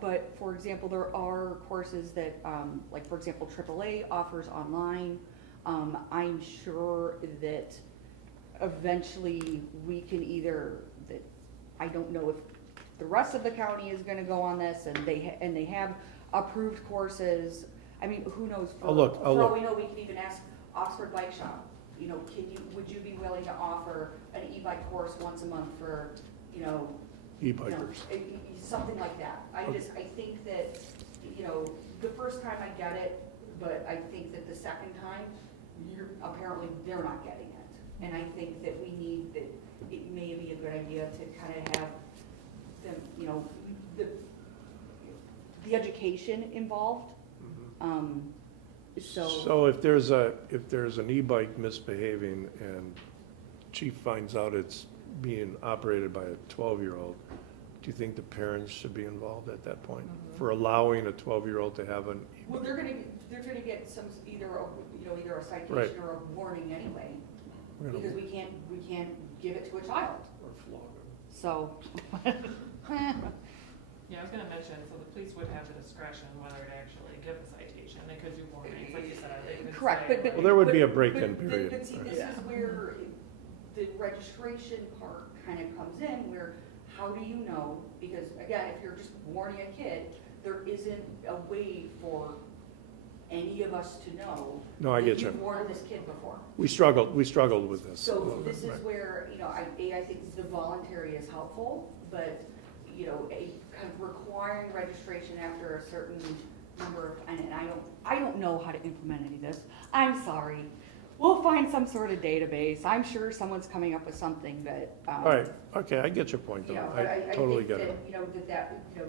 But for example, there are courses that, like for example, AAA offers online. I'm sure that eventually we can I don't know if the rest of the county is gonna go on this, and they have approved courses. I mean, who knows? For all we know, we can even ask Oxford Bike Shop, would you be willing to offer an e-bike course once a month for, E-bikers. Something like that. I think that, the first time I get it, but I think that the second time, apparently they're not getting it. And I think that it may be a good idea to kind of have them, the education involved. So if there's an e-bike misbehaving and chief finds out it's being operated by a 12-year-old, do you think the parents should be involved at that point for allowing a 12-year-old to have an e-bike? Well, they're gonna get some, either a citation Right. or a warning anyway, because we can't give it to a child. Or flog them. So. Yeah, I was gonna mention, so the police would have the discretion whether to actually give a citation. They could do warnings, like you said. They could Correct, say, but. Well, there would be a break-in period. But see, this is where the registration part kind of comes in, where how do you know? Because again, if you're just warning a kid, there isn't a way for any of us to know. No, I get that you. you've warned this kid before. We struggled with this. a So little this bit, is right. where, I think the voluntary is helpful, but, a kind of requiring registration after a certain number of, and I don't know how to implement any of this. I'm sorry. We'll find some sort of database. I'm sure someone's coming up with something, but. All right, okay, I get your point, though. But I totally think get it.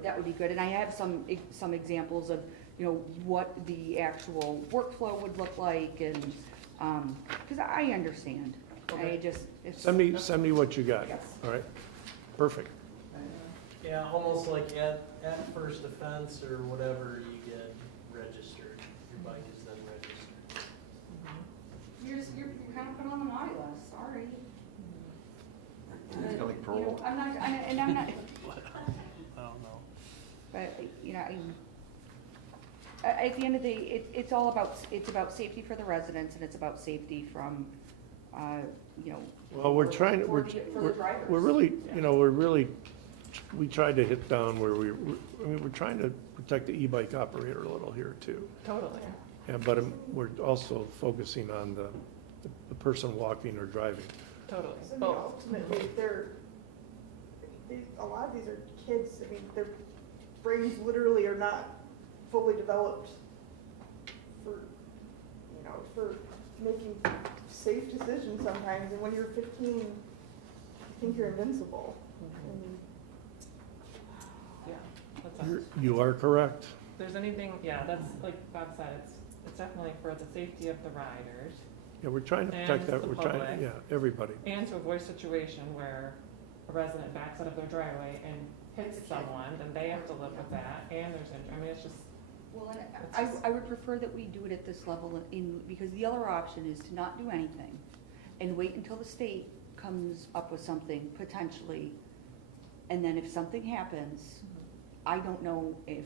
that would be good. And I have some examples of, what the actual workflow would look like, and, Because I understand. I Okay. just, it's. Send me what you got, Yes. all right? Perfect. Yeah, almost like at first offense or whatever, you get registered. Your bike is then registered. You're kind of put on the naughty list, sorry. It's kind of like You know, parole. I'm not, and I'm not, I don't know. but, you know, at the end of the day, it's all about, it's about safety for the residents and it's about safety from, you know. Well, we're trying, for the drivers. we're really, you know, we tried to hit down where we're trying to protect the e-bike operator a little here too. Totally. Yeah, but we're also focusing on the person walking or driving. Totally. So Both. ultimately, a lot of these are kids, I mean, their brains literally are not fully developed for making safe decisions sometimes, and when you're 15, you think you're invincible. And Yeah, that's us. You are correct. If there's anything, yeah, that's like Bob said, it's definitely for the safety of the riders Yeah, we're trying to protect And that, the we're trying, public. yeah, everybody. and to avoid a situation where a resident backs out of their driveway and hits someone, then they have to live with that, and there's, I mean, it's just, Well, and It's just- I would prefer that we do it at this level because the other option is to not do anything and wait until the state comes up with something potentially. And then if something happens, I don't know if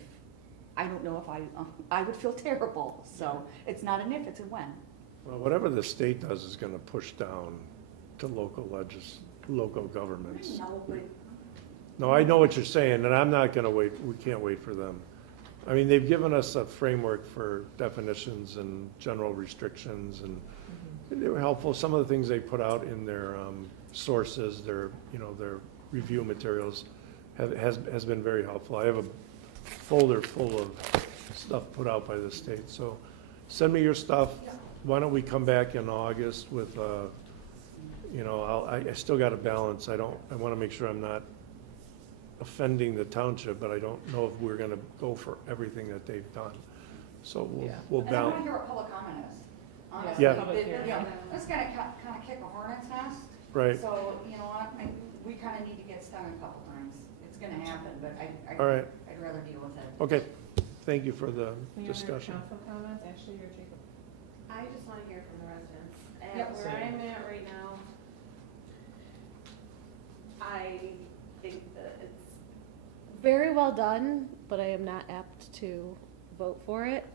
I would feel terrible. So it's not an if, it's a when. Well, whatever the state does is gonna push down to local governments. No, but No, I know what you're saying, and I'm not gonna wait, we can't wait for them. I mean, they've given us a framework for definitions and general restrictions, and they were helpful. Some of the things they put out in their sources, their review materials has been very helpful. I have a folder full of stuff put out by the state, so send me your stuff. Why don't we come back in August with, I still got a balance. I wanna make sure I'm not offending the township, but I don't know if we're gonna go for everything that they've done. So we'll and I wanna balance. hear what public comment is. Honestly, Yeah. Public hearing. Let's kind of kick a hornet's nest. Right, So, you know what, we kind of need to get stung a couple times. It's gonna happen, but all right, I'd rather deal with it. okay. Thank you for the any other discussion. council comments, Ashley or Jacob? I just wanna hear from the residents. Yep. And where Same. I'm at right now, I think that it's very well done, but I am not apt to vote for it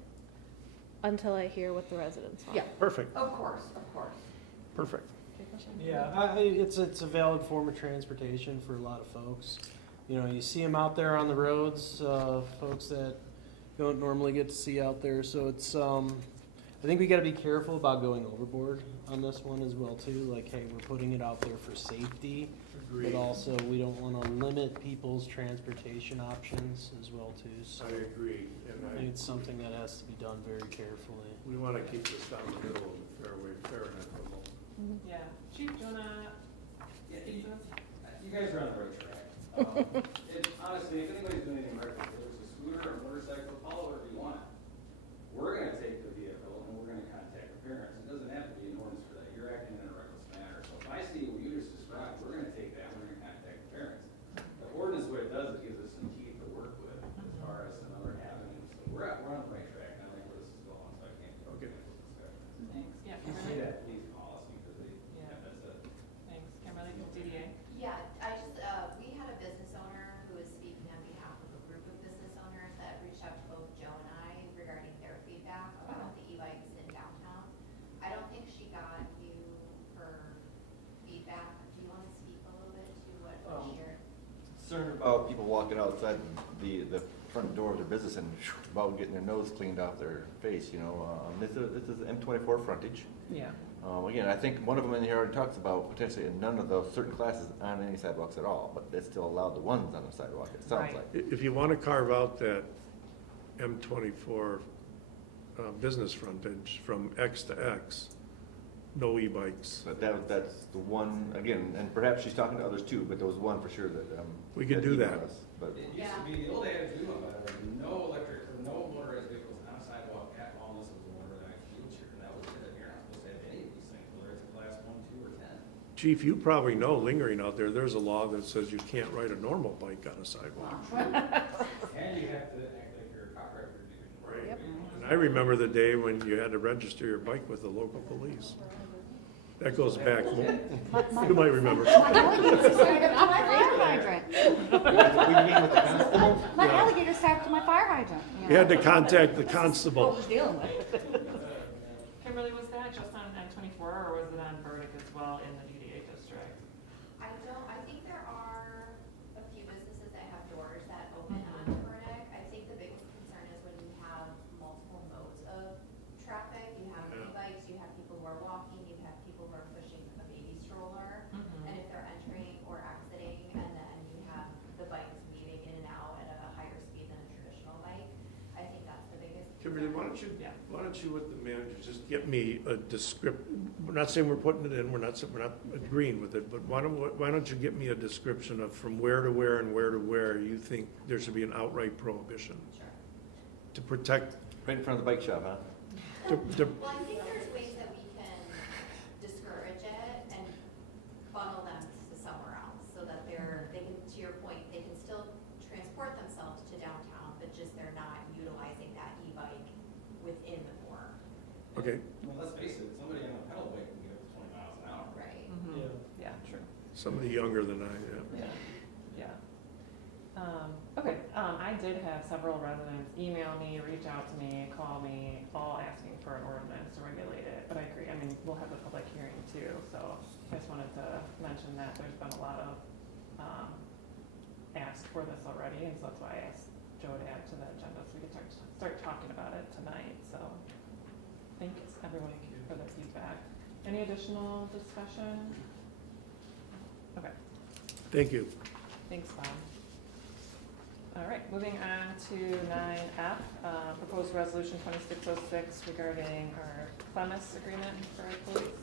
until I hear what the residents want. Yeah. Perfect, Of course, perfect. Yeah, it's a valid form of transportation for a lot of folks. You know, you see them out there on the roads, folks that you don't normally get to see out there. So it's, I think we got to be careful about going overboard on this one as well too. Like, hey, we're putting it out there for safety, Agreed. but also we don't want to limit people's transportation options as well too. So I agree, I think it's something that has to be done very carefully. we wanna keep this down the middle of the fairway, fair and equitable. Yeah, Chief, do you wanna Yeah, speak to this? you guys are on the right track. Honestly, if anybody's doing anything right, whether it's a scooter or motorcycle, call it whatever you want. We're gonna take the vehicle and we're gonna contact the parents. It doesn't have to be an ordinance for that. You're acting in a reckless manner. So if I see what you just described, we're gonna take that, we're gonna contact the parents. The ordinance, what it does, it gives us some teeth to work with as far as some other avenues. So we're on the right track. I think where this is going, so I can't go Okay. into this discussion. Thanks, yeah, If you see Kimberly? that, please call us because Yeah. that's it. Thanks, Kimberly, DDA. Yeah, we had a business owner who was speaking on behalf of a group of business owners that reached out to both Joe and I regarding their feedback about the e-bikes in downtown. I don't think she got you her feedback. Do you want to speak a little bit to what was shared? Concerned about people walking outside the front door of their business and about getting their nose cleaned off their face, This is M24 frontage. Yeah. Again, I think one of them in here already talks about potentially none of those certain classes on any sidewalks at all, but it's still allowed the ones on the sidewalk, it sounds Right. like. If you wanna carve out that M24 business frontage from X to X, no e-bikes. But that's the one, again, and perhaps she's talking to others too, but there was one for sure that, We could do emailed that. us, But It used to be, the old adage we went by, was no electric, or no motorized vehicles on a sidewalk at all unless it was a motorized wheelchair, and that was it, you're not supposed to have Chief, you probably know, lingering out there, there's a law that says you can't ride a normal bike on a sidewalk. And you have to act like you're a cop record. Right. Yep. And I remember the day when you had to register your bike with the local police. That goes back, you might remember. My alligator stuck to my fire hydrant. We mean with the constable? My Yeah. alligator stuck to my fire hydrant. You had to contact the constable. Dealing with. Kimberly, was that just on N24 or was it on Burdick as well in the DDA district? I think there are a few businesses that have doors that open on Burdick. I think the biggest concern is when you have multiple modes of traffic. You have e-bikes, you have people who are walking, you have people who are pushing a baby stroller. And if they're entering or exiting, and then you have the bikes weaving in and out at a higher speed than a traditional bike, I think that's the biggest. Kimberly, concern. why don't you with the manager, just get me a we're not saying we're putting it in, we're not agreeing with it, but why don't you get me a description of from where to where and where to where you think there should be an outright prohibition? Sure. To protect, Right in front of the bike shop, huh? to Well, I think there's ways that we can discourage it and funnel them to somewhere else, so that they can, to your point, they can still transport themselves to downtown, but just they're not utilizing that e-bike within the core. okay, Well, let's face it, somebody on a pedal bike can get up to 20 miles an hour. Right. Yeah, true. somebody younger than I am. Yeah, yeah. Okay, I did have several residents email me, reach out to me, call me, all asking for an ordinance to regulate it, but I agree, I mean, we'll have a public hearing too, so I just wanted to mention that there's been a lot of, ask for this already, and so that's why I asked Joe to add to the agenda, so we can start talking about it tonight, so thanks everyone for the feedback. Any additional discussion? Okay. Thank you. Thanks, Bob. All right, moving on to 9F, proposed resolution 2606 regarding our Clemis agreement for our police.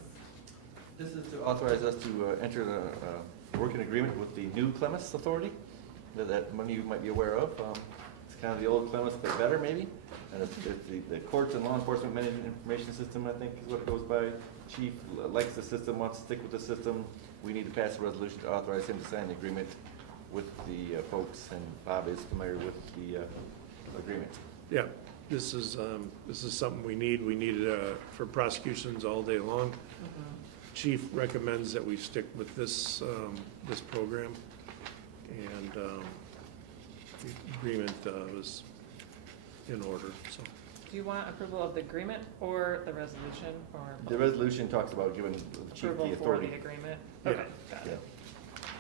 This is to authorize us to enter a working agreement with the new Clemis Authority, that money you might be aware of. It's kind of the old Clemis, but better maybe. And it's the courts and law enforcement management information system, I think, is what it goes by. Chief likes the system, wants to stick with the system. We need to pass a resolution to authorize him to sign the agreement with the folks, and Bob is familiar with the agreement. Yeah, this is something we need. We need it for prosecutions all day long. Chief recommends that we stick with this program, and the agreement was in order, so. Do you want approval of the agreement or the resolution, or The resolution talks about giving the chief approval the for authority. the agreement? Yeah. Okay, got Yeah. it.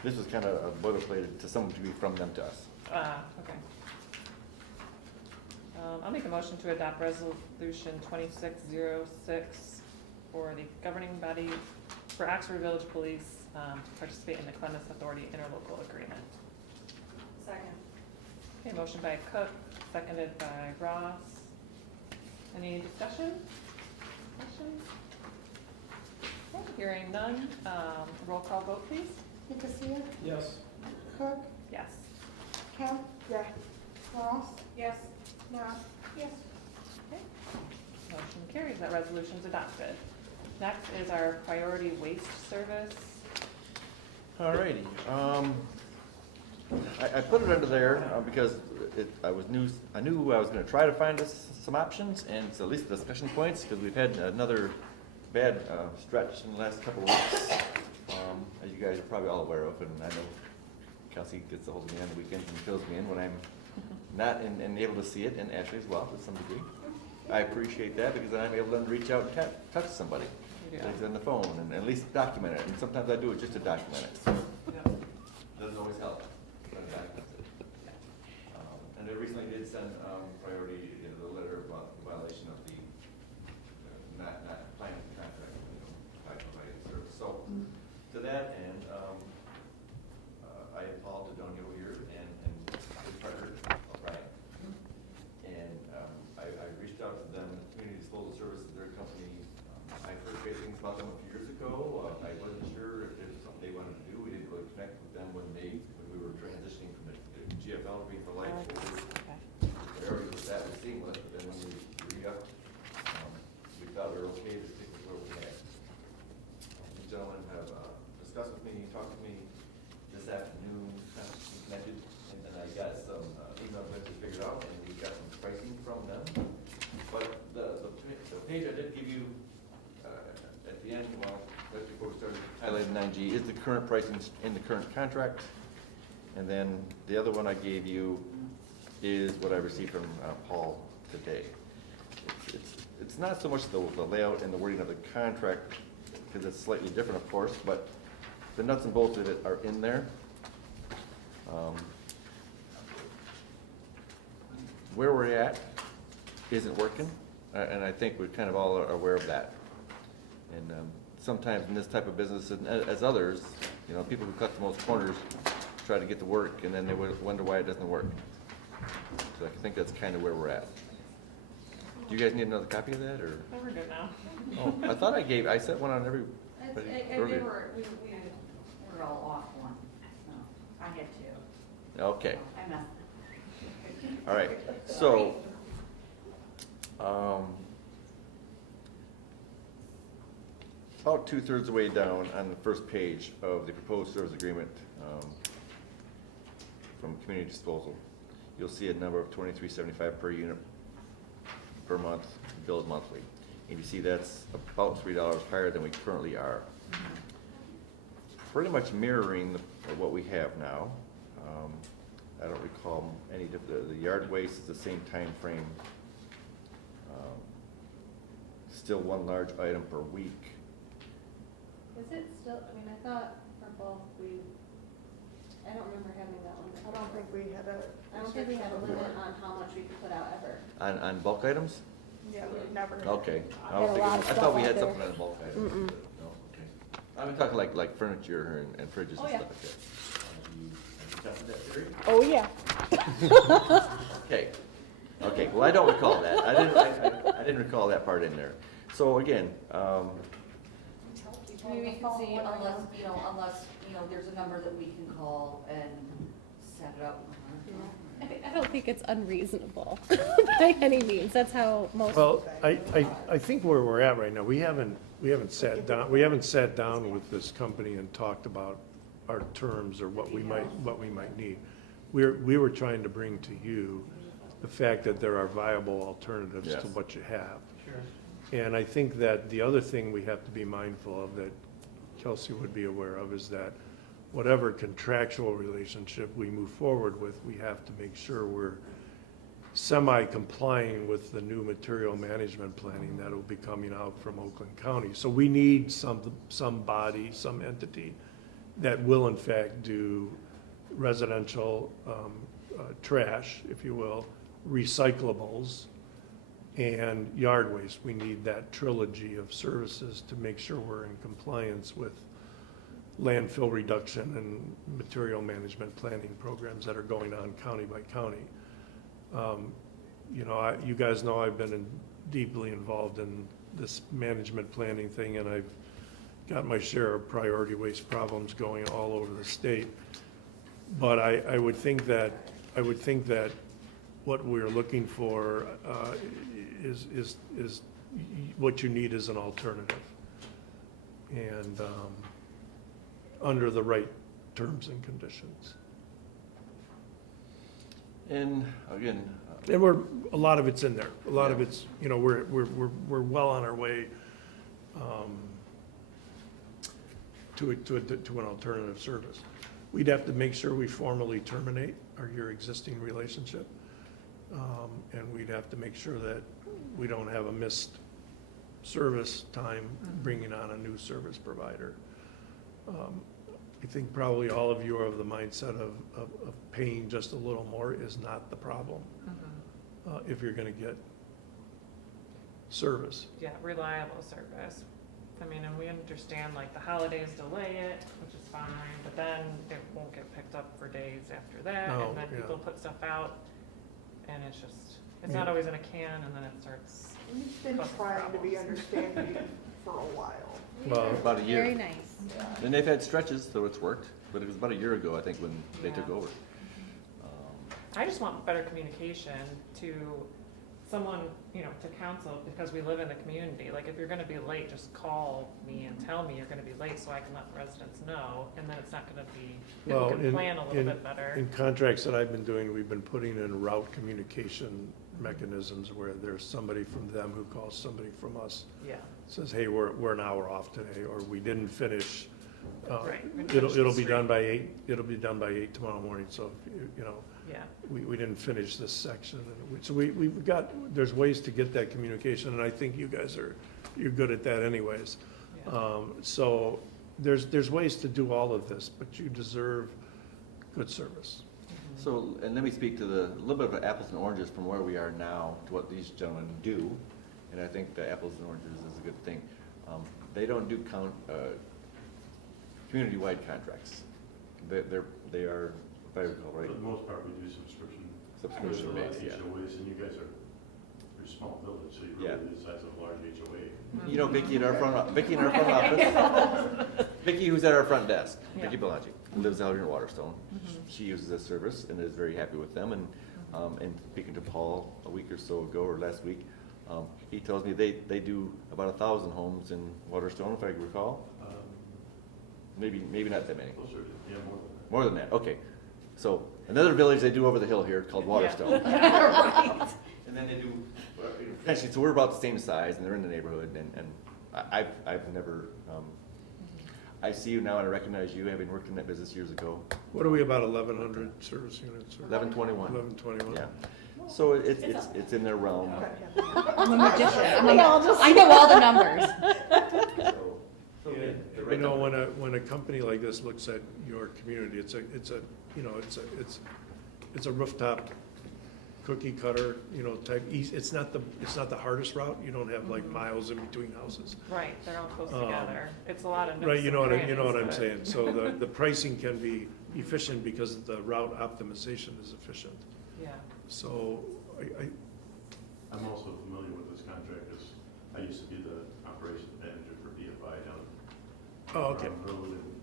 This was kind of boilerplate to some degree from them to us. Okay. I'll make a motion to adopt resolution 2606 for the governing body for Oxford Village Police to participate in the Clemis Authority interlocal agreement. Second. Okay, motion by Cooke, seconded by Ross. Any discussion? Questions? Okay, hearing none, roll call vote, please. Nicosia, Yes. Cooke, Yes. Kemp, Yes. Ross, Yes. Nock, yes. Okay. Motion carries, that resolution's adopted. Next is our priority waste service. Alrighty, I put it under there because I knew I was gonna try to find us some options and it's at least discussion points, because we've had another bad stretch in the last couple of weeks, as you guys are probably all aware of, and I know Kelsey gets a hold of me on the weekends and fills me in when I'm not and able to see it, and Ashley as well, to some degree. I appreciate that, because then I'm able to reach out and touch somebody, Yeah. like on the phone, and at least document it, and sometimes I do it just to document it, so. Yep. Doesn't always help, but it documents it. And I recently did send priority the letter about the violation of the not applying the contract, by providing the service. So, to that end, I had Paul Dedonio here and his partner, Brian. And I reached out to them, Community Disposal Services, their company. I heard great things about them a few years ago. I wasn't sure if it was something they wanted to do. We didn't really connect with them when we were transitioning from the GFL Green for Life over. Okay. Whatever was that was seamless, but then when we re-upped, we thought we were okay to stick with what we had. These gentlemen have a me, talked to me this afternoon, kind of connected, and then I got some email addresses figured out, and we got some pricing from them. But the page I did give you at the end, well, just before we started, highlighted 9G, is the current pricing in the current contract. And then the other one I gave you is what I received from Paul today. It's not so much the layout and the wording of the contract, because it's slightly different, of course, but the nuts and bolts of it are in there. Where we're at isn't working, and I think we kind of all are aware of that. And sometimes in this type of business, as others, you know, people who cut the most corners try to get to work, and then they wonder why it doesn't work. So I think that's kind of where we're at. Do you guys need another copy of that, or? No, we're good now. Oh, I thought I sent one on everybody earlier. We're all off one, so I had two. Okay, I messed. all right, so, about 2/3 of the way down on the first page of the proposed service agreement from community disposal, you'll see a number of $23.75 per unit per month, billed monthly. And you see that's about $3 higher than we currently are. Pretty much mirroring what we have now. I don't recall any different. The yard waste is the same time frame. Still one large item per week. Is it still, I mean, I thought for bulk I don't remember having that one. I don't think we had a. I don't think we had a limit on how much we could put out ever. On bulk items? Yeah, we've never. Okay. Had a lot of I thought stuff we out had there. something on bulk items. No, okay. I'm talking like furniture and fridges Oh, and yeah. stuff like that. Have you tested that theory? Oh, yeah. Okay, okay, well, I don't recall that. I didn't recall that part in there. So again, Maybe we can see unless, there's a number that we can call and set it up. I don't think it's unreasonable by any means. That's how most. Well, I think where we're at right now, we haven't sat down with this company and talked about our terms or what we might need. We were trying to bring to you the fact that there are viable alternatives to Yes. what you have. Sure. And I think that the other thing we have to be mindful of, that Kelsey would be aware of, is that whatever contractual relationship we move forward with, we have to make sure we're semi-complying with the new material management planning that will be coming out from Oakland County. So we need somebody, some entity that will in fact do residential trash, if you will, recyclables, and yard waste. We need that trilogy of services to make sure we're in compliance with landfill reduction and material management planning programs that are going on county by county. You guys know I've been deeply involved in this management planning thing, and I've got my share of priority waste problems going all over the state. But I would think that what we're looking for is what you need is an alternative, and under the right terms and conditions. and again, And a lot of it's in there. A lot of it's, we're well on our way to an alternative service. We'd have to make sure we formally terminate your existing relationship. And we'd have to make sure that we don't have a missed service time bringing on a new service provider. I think probably all of you are of the mindset of paying just a little more is not the problem. If you're gonna get service. Yeah, reliable service. I mean, and we understand like the holidays delay it, which is fine, but then it won't get picked up for days after that, No, and then yeah. people put stuff out, and it's Yeah. not always in a can, and then it starts. We've been causing trying to be problems. understanding for a while. Well, about a year. Very nice. And they've had stretches, so it's worked, but it was about a year ago, I think, when they took Yeah. over. I just want better communication to someone, you know, to counsel, because we live in the community, like, if you're gonna be late, just call me and tell me you're gonna be late, so I can let the residents know, and then it's not gonna be, people Well, can plan a little bit better. In contracts that I've been doing, we've been putting in route communication mechanisms where there's somebody from them who calls somebody from us, Yeah, says, hey, we're an hour off today, or we didn't finish. Right, we didn't finish It'll the be done street. by 8, it'll be done by 8 tomorrow morning, so, you know, yeah, we didn't finish this section. And so we've got, there's ways to get that communication, and I think you guys you're good at that anyways. yeah. So there's ways to do all of this, but you deserve good service. So, and let me speak to a little bit of apples and oranges from where we are now to what these gentlemen do. And I think the apples and oranges is a good thing. They don't do community-wide contracts. They are, if I recall right, For the most part, we do subscription. subscription There's a lot of based, yeah. HOAs, and you guys are, you're a small village, so you're Yeah. really the size of a large HOA. You know Vicky in our front office, Vicky who's at our front desk, Yeah. Vicky Belanger, lives out here in Waterstone. Mhm. She uses this service and is very happy with them, and speaking to Paul a week or so ago, or last week, he tells me they do about 1,000 homes in Waterstone, if I recall. Maybe not that many. Closer to, yeah, more than that. More than that, okay. So, another village they do over the hill here called Waterstone. Right. And then they do, potentially, so we're about the same size, and they're in the neighborhood, and I've never, I see you now, and I recognize you, having worked in that business years ago. What are we, about 1,100 service units? or 1121. 1121. Yeah. So it's in their realm. I'm a magician. I know all the numbers. You know, when a company like this looks at your community, it's a rooftop cookie cutter, you know, type, it's not the hardest route, you don't have like miles in between houses. Right, they're all close together. It's a lot of nooks Right, you know and what I'm crannies, saying, so the pricing can be efficient because the route optimization is efficient. Yeah. So, I'm also familiar with this contract, because I used to be the operations manager for BFI down oh, okay. around Road, and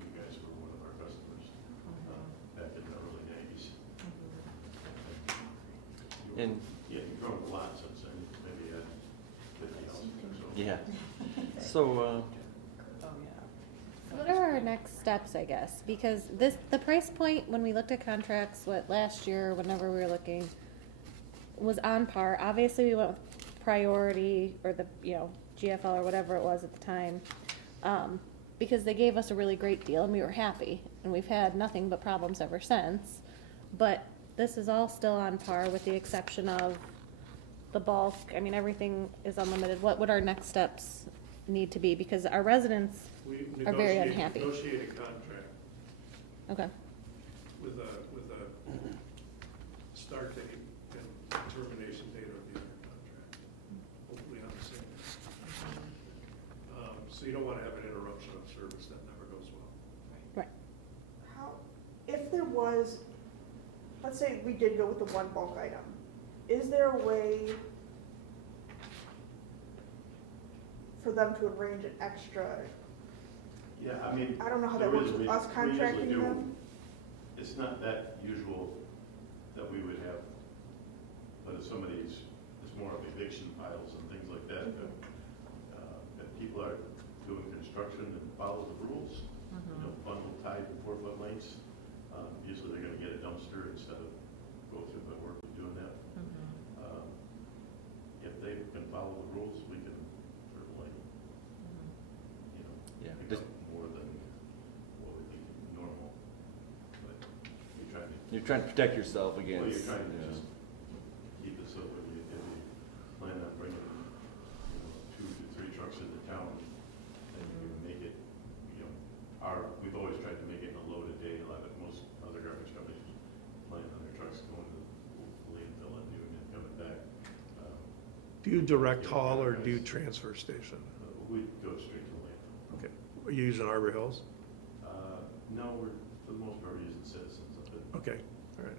you guys were one of our customers back in the early 90s. And- Yeah, you've grown a lot since then, maybe 50 houses or so. Yeah. So, Oh, yeah. What are our next steps, I guess? Because the price point, when we looked at contracts, last year, whenever we were looking, was on par. Obviously, we went with priority, or the, GFL or whatever it was at the time, because they gave us a really great deal and we were happy. And we've had nothing but problems ever since. But this is all still on par with the exception of the bulk. I mean, everything is unlimited. What would our next steps need to be? Because our residents We are very unhappy. negotiate a contract Okay. with a start date and termination date of the other contract, hopefully on the same day. So you don't want to have an interruption of service, that never goes well. How, if there was, let's say we did go with the one bulk item, is there a way for them to arrange an extra? Yeah, I mean. I don't know how that there works is- with we- us we contracting usually do. them. It's not that usual that we would have, but if somebody's, it's more of eviction files and things like that, but if people are doing construction and follow the rules, you know, bundle tied in 4-foot lengths, usually they're gonna get a dumpster instead of go through the work of doing that. If they can follow the rules, we can certainly, you know, Yeah, pick just- up more than what would be normal. But you're trying to, you're trying to protect yourself well, against. you're trying to you know, just keep it so that if you plan on bringing, 2 to 3 trucks into town, then you can make it, we've always tried to make it in a load a day. A lot of most other garbage companies plan on their trucks going to the landfill at noon and coming back. Do you direct haul or do you transfer station? We go straight to the landfill. Okay, are you using Arbor Hills? No, we're, for the most part, we're using Citizens of it. Okay, all right.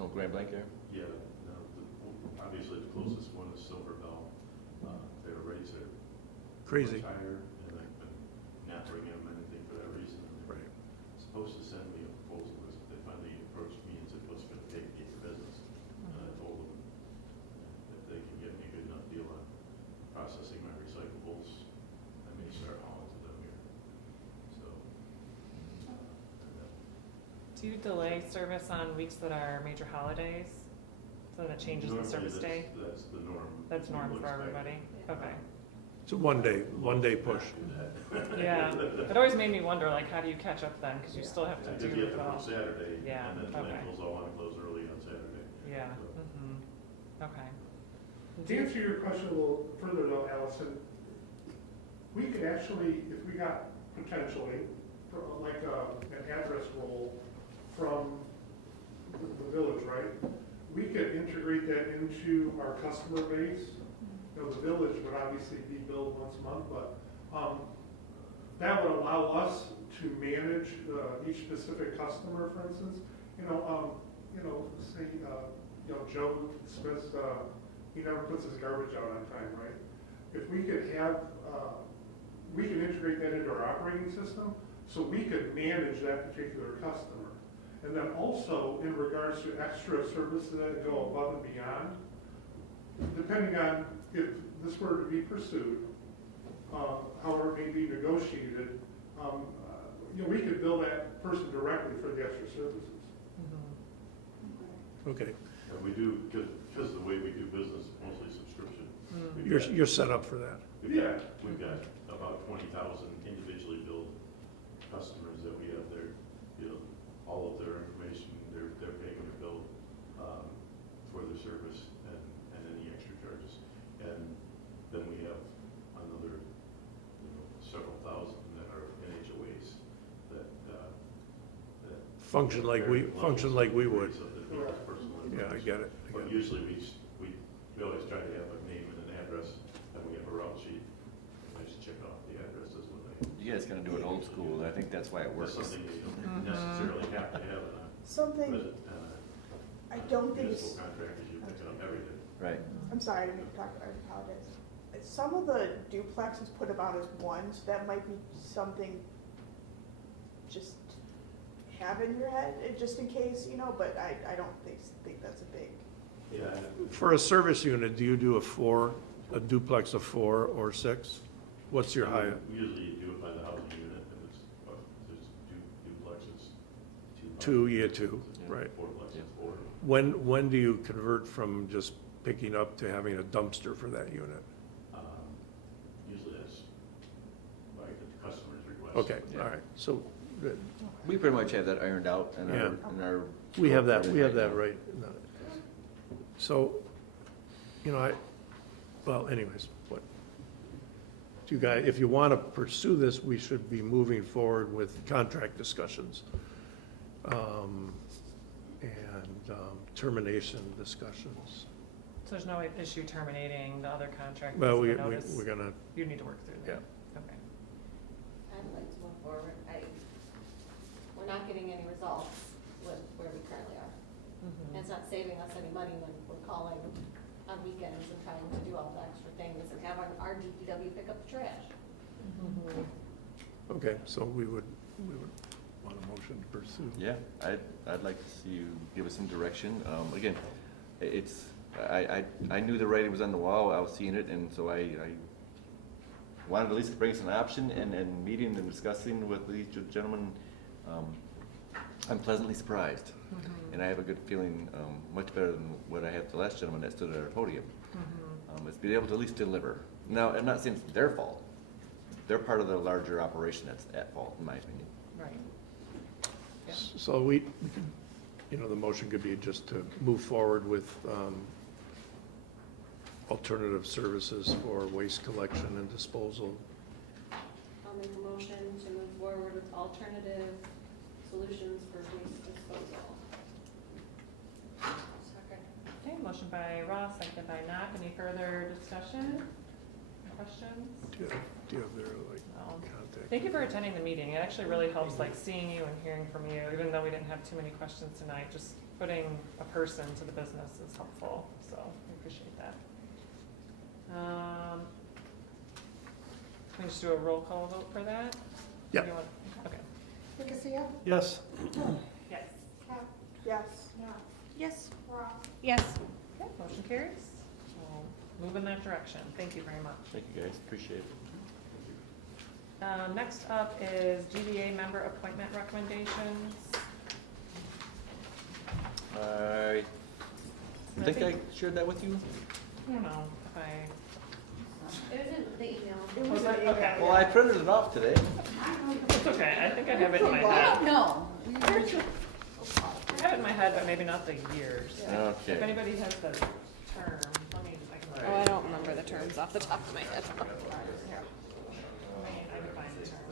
Oh, Grand Blanc there? Yeah, no, obviously the closest one is Silver Bell. Their rates are Crazy. much higher, and I've been not bringing them anything for that reason. Right. Supposed to send me a proposal, as they finally approached me and said, what's it gonna take to get your business? And I told them, Do you delay service on weeks that are major holidays? So that changes the Normally, service day? That's the norm. That's norm People for expect everybody? Yeah. Okay. It's a one day push. Yeah, it always made me wonder, like, how do you catch up then? Because you still have to Because do you have it to all. work Saturday, Yeah, and then okay. landfills all want to close early on Saturday. Yeah, So- okay. To answer your question a little further though, Allison, we could actually, if we got potentially, like an address roll from the village, right? We could integrate that into our customer base. You know, the village would obviously be billed once a month, but that would allow us to manage each specific customer, for instance. Say, Joe Smith, he never puts his garbage out on time, right? If we could have, we can integrate that into our operating system, so we could manage that particular customer. And then also, in regards to extra services that go above and beyond, depending on if this were to be pursued, however it may be negotiated, we could bill that person directly for the extra services. Okay, And we do, because the way we do business, mostly subscription. we've got- you're set up for that. We've got about 20,000 individually billed customers that we have their, all of their information, they're paying their bill for their service and any extra charges. And then we have another, several thousand that are NHOAs that Function like we would. Yeah, I get it. But usually we always try to have a name and an address, and we have a route sheet, and we just check off the addresses when they. You guys kind of do it old school, and I think that's why it That's works. something you don't necessarily have to have in a Something I don't think is, municipal contract, is you pick up everything. Right. I'm sorry, I didn't mean to talk, I apologize. Some of the duplexes put about as one, so that might be something just have in your head, just in case, but I don't think that's a big. Yeah. For a service unit, do you do a duplex of 4 or 6? What's your high? Usually you do it by the housing unit, and it's, there's duplexes. 2, 2, right. Fourplexes, 4. When do you convert from just picking up to having a dumpster for that unit? Usually that's by the customer's request. Okay, Yeah. all right, so, good. We pretty much have that ironed out in Yeah. our. We have that now. right. No. So, well, anyways, what? Do you guys, if you want to pursue this, we should be moving forward with contract discussions. And termination discussions. So there's no issue terminating the other contract? Well, because of the notice? we're gonna, You need to work through that? Okay. I'd like to move forward. We're not getting any results with where we currently are. And it's not saving us any money when we're calling on weekends and trying to do all the extra things and have our DPW pick up the trash. okay, so we would want a motion to pursue. Yeah, I'd like to see you give us some direction. Again, I knew the writing was on the wall, I was seeing it, and so I wanted at least to bring us an option and meeting and discussing with these gentlemen. I'm pleasantly surprised, and I have a good feeling, much better than what I had the last gentleman that stood at our podium. Is being able to at least deliver. Now, I'm not saying it's their fault. They're part of the larger operation that's at fault, in my opinion. Right. Yeah. So we can, the motion could be just to move forward with alternative services for waste collection and disposal. I'll make a motion to move forward with alternative solutions for waste disposal. Second. Okay, motion by Ross, second by Nock. Any further discussion? Questions? Do you have their, No. contact? Thank you for attending the meeting. It actually really helps, seeing you and hearing from you, even though we didn't have too many questions tonight. Just putting a person to the business is helpful, so we appreciate that. Can we just do a roll call vote for that? Yeah. You want- Okay. Nicosia? Yes. Yes. Kemp? Yes. Nock? Yes. Ross? Yes. Okay, motion carries. We'll move in that direction. Thank you very much. Thank you, guys, appreciate it. Next up is GBA member appointment recommendations. I think I shared that with you. I don't know if I, It was in the email. It was Okay. an email, Well, I printed it off today. it's okay, I think I have it in my I head. don't know. I have it in my head, but maybe not the years. If Okay. anybody has the term, let me, I can. Oh, I don't remember the terms off the top of my head. Here. I can find the terms.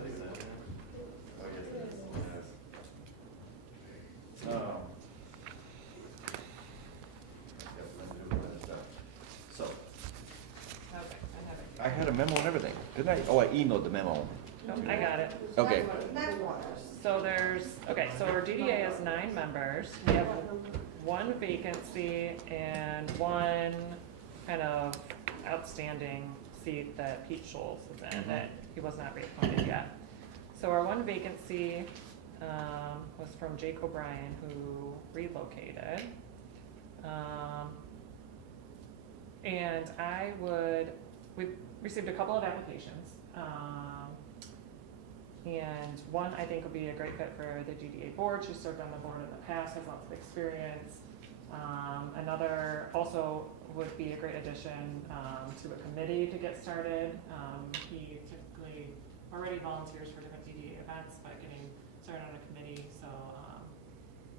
So, Okay, I have it. I had a memo and everything, didn't I? Oh, I emailed the memo. Nope, I got it. Okay. So there's, okay, so our DDA has 9 members. We have 1 vacancy and 1 kind of outstanding seat that Pete Schultz is in, that he was not reappointed yet. So our 1 vacancy was from Jake O'Brien, who relocated. And we received a couple of applications. And 1 I think would be a great fit for the DDA board. She served on the board in the past, has lots of experience. Another also would be a great addition to a committee to get started. He typically already volunteers for different DDA events, but getting started on a committee. So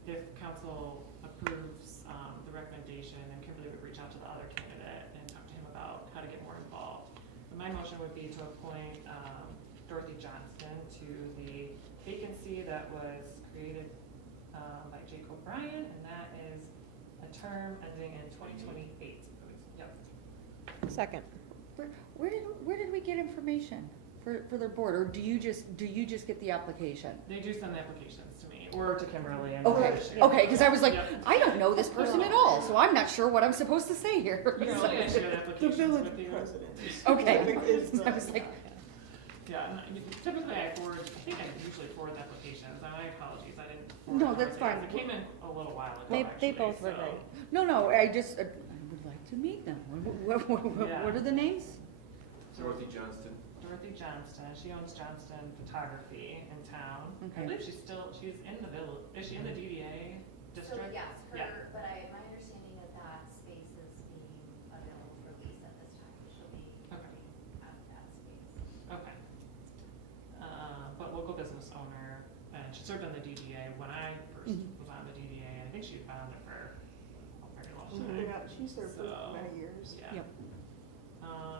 if council approves the recommendation, then Kimberly would reach out to the other candidate and talk to him about how to get more involved. But my motion would be to appoint Dorothy Johnston to the vacancy that was created by Jake O'Brien, and that is a term ending in 2028. Yep. Second. Where did we get information for their board, or do you just get the application? They do send the applications to me or to Kimberly. And Okay, because I was like, Yep. I don't know this person at all, so I'm not sure what I'm supposed to say here. Usually I share The applications village with you. president. Okay. Is the- I was like, Yeah, and typically I usually forward the applications. My apologies, I didn't. forward No, that's everything. fine. It came in a little while ago. They actually, both were so- great. no, I just, I would like to meet them. What are the names? Dorothy Johnston. Dorothy Johnston, she owns Johnston Photography in town. Okay. I believe she's in the village, is she in the DDA So district? yes, Yeah. but my understanding is that space is being available for lease at this time. She'll be Okay. at that space. Okay. But local business owner, and she served on the DDA when I first was on the DDA. I think she found it for a very long time. Yeah, she served for So, many years. Yeah. Yep.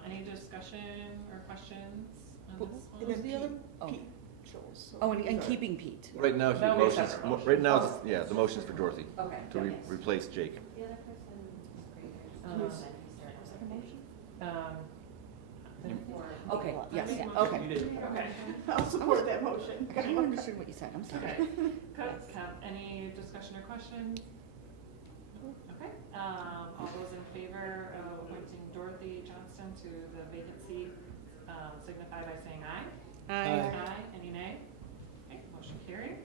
Any discussion or questions on Who- this And one? then the other? Pete Oh. Pete Schultz, so Oh, and he's our- keeping Pete. Right now, the That would be a motion's, separate motion. right now, yeah, the motion's for Dorothy, Okay. to replace Jake. The other person is great. Okay, yes, I made a okay. motion. Okay. I'll support that motion. I didn't understand what you said, I'm sorry. Okay. Kemp, any discussion or questions? Okay, all those in favor of appointing Dorothy Johnston to the vacancy, signify by saying aye. Aye. Any nay? Okay, motion carries.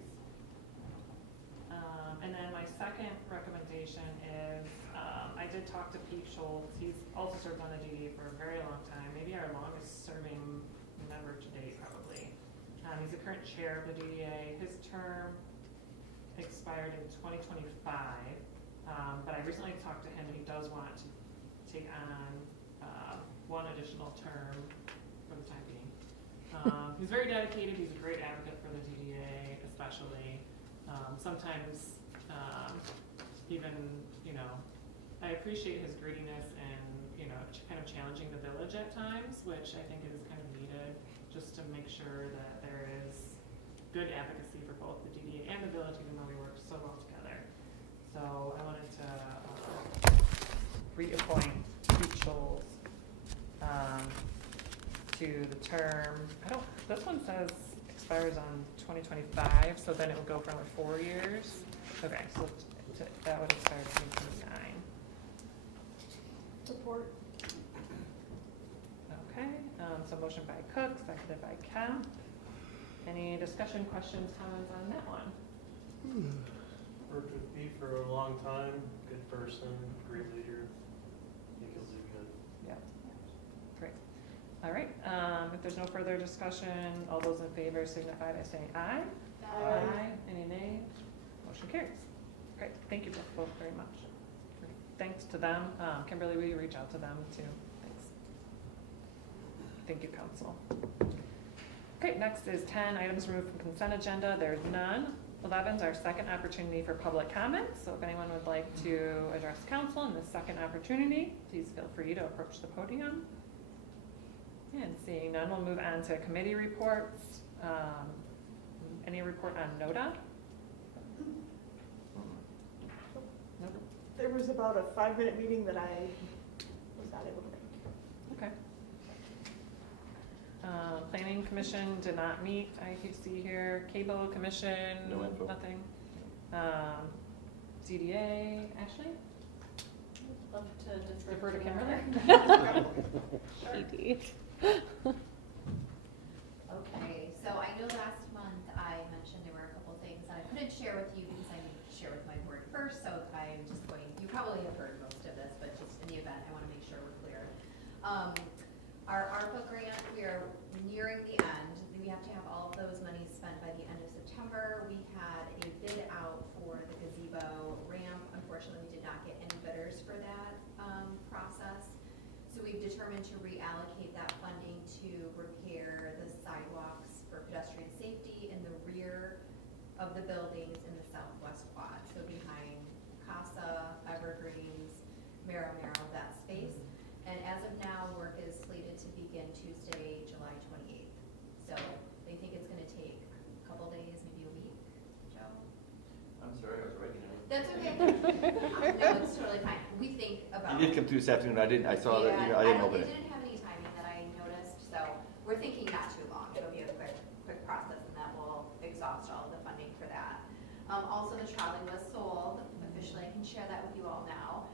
And then my second recommendation is, I did talk to Pete Schultz. He's also served on the DDA for a very long time, maybe our longest serving member to date, probably. He's the current chair of the DDA. His term expired in 2025, but I recently talked to him, and he does want to take on 1 additional term for the time being. He's very dedicated. He's a great advocate for the DDA, especially. Sometimes even, I appreciate his grittiness and, kind of challenging the village at times, which I think is kind of needed, just to make sure that there is good advocacy for both the DDA and the village, even though we work so well together. So I wanted to reappoint Pete Schultz to the term, this one says expires on 2025, so then it would go for another 4 years. Okay, so that would expire 2029. Support. Okay, so motion by Cooke, seconded by Kemp. Any discussion, questions, comments on that one? Worked with Pete for a long time, good person, great leader. I think he'll do good. Yeah. Great. All right, if there's no further discussion, all those in favor signify by saying aye. Aye. Any nay? Motion carries. Great. thank you both very much. Thanks to them. Kimberly, will you reach out to them too? Thanks. Thank you, council. Okay, next is 10 items removed from consent agenda. There's none. 11 is our second opportunity for public comment. So if anyone would like to address council in this second opportunity, please feel free to approach the podium. And seeing none, we'll move on to committee reports. Any report on NODA? Nope. There was about a 5-minute meeting that I was not able to make. Okay. Planning Commission did not meet. I see here. Cable Commission. No info. Nothing. CDA. Ashley? Love to Defer to Kimberly. PD. Okay, so I know last month I mentioned there were a couple things that I couldn't share with you because I needed to share with my board first, so I'm just going, you probably have heard most of this, but just in the event, I want to make sure we're clear. Our ARPA grant, we are nearing the end. We have to have all of those monies spent by the end of September. We had a bid out for the gazebo ramp. Unfortunately, we did not get any bidders for that process. So we've determined to reallocate that funding to repair the sidewalks for pedestrian safety in the rear of the buildings in the southwest quad. So behind Casa, Evergreens, Mero, that space. And as of now, work is slated to begin Tuesday, July 28th. So they think it's going to take a couple days, maybe a week. Joe? I'm sorry, I was writing it. That's okay. No, it's totally fine. We think about. You did come through this afternoon, I saw that, I didn't open it. It didn't have any timing that I noticed, so we're thinking not too long. It'll be a quick process, and that will exhaust all of the funding for that. Also, the trolley was sold. Officially, I can share that with you all now.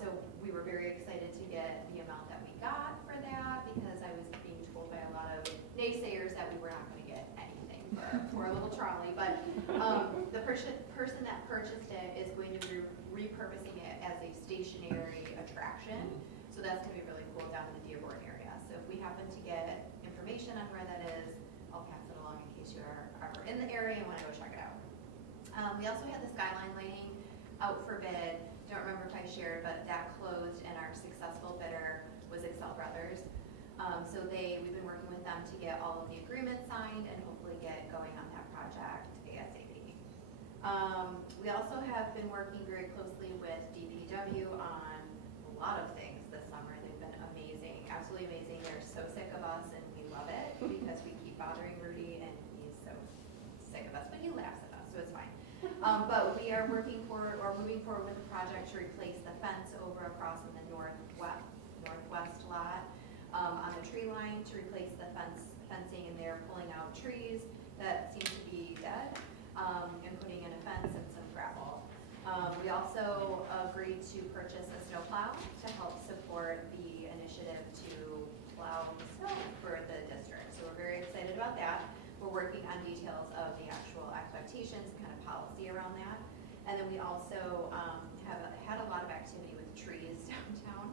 So we were very excited to get the amount that we got for that, because I was being told by a lot of naysayers that we were not going to get anything for a little trolley. But the person that purchased it is going to be repurposing it as a stationary attraction. So that's going to be really cool down in the Dearborn area. So if we happen to get information on where that is, I'll pass it along in case you are ever in the area and want to go check it out. We also had the skyline lighting out for bid. Don't remember if I shared, but that closed, and our successful bidder was Excel Brothers. So we've been working with them to get all of the agreements signed and hopefully get going on that project ASAP. We also have been working very closely with DPW on a lot of things this summer. They've been amazing, absolutely amazing. They're so sick of us, and we love it because we keep bothering Rudy, and he's so sick of us, but he laughs at us, so it's fine. But we are moving forward with the project to replace the fence over across in the northwest lot on the tree line, to replace the fencing, and they're pulling out trees that seem to be dead and putting in a fence and some gravel. We also agreed to purchase a snowplow to help support the initiative to plow snow for the district. So we're very excited about that. We're working on details of the actual expectations, kind of policy around that. And then we also have had a lot of activity with trees downtown.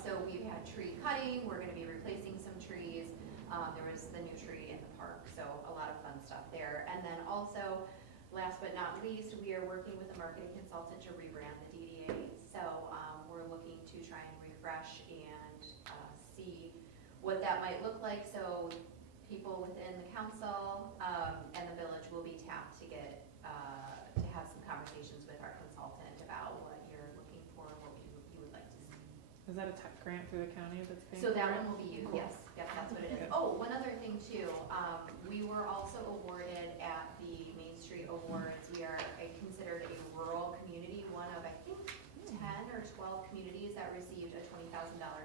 So we've had tree cutting. We're going to be replacing some trees. There was the new tree in the park, so a lot of fun stuff there. And then also, last but not least, we are working with a marketing consultant to rebrand the DDA. So we're looking to try and refresh and see what that might look like. So people within the council and the village will be tapped to get to have some conversations with our consultant about what you're looking for, what you would like to see. Is that a tech grant through the county that's paying So for that it? one will be used, Cool. yes, that's what it is. Good. Oh, one other thing too, we were also awarded at the Main Street Awards, we are considered a rural community, one of, I think, 10 or 12 communities that received a $20,000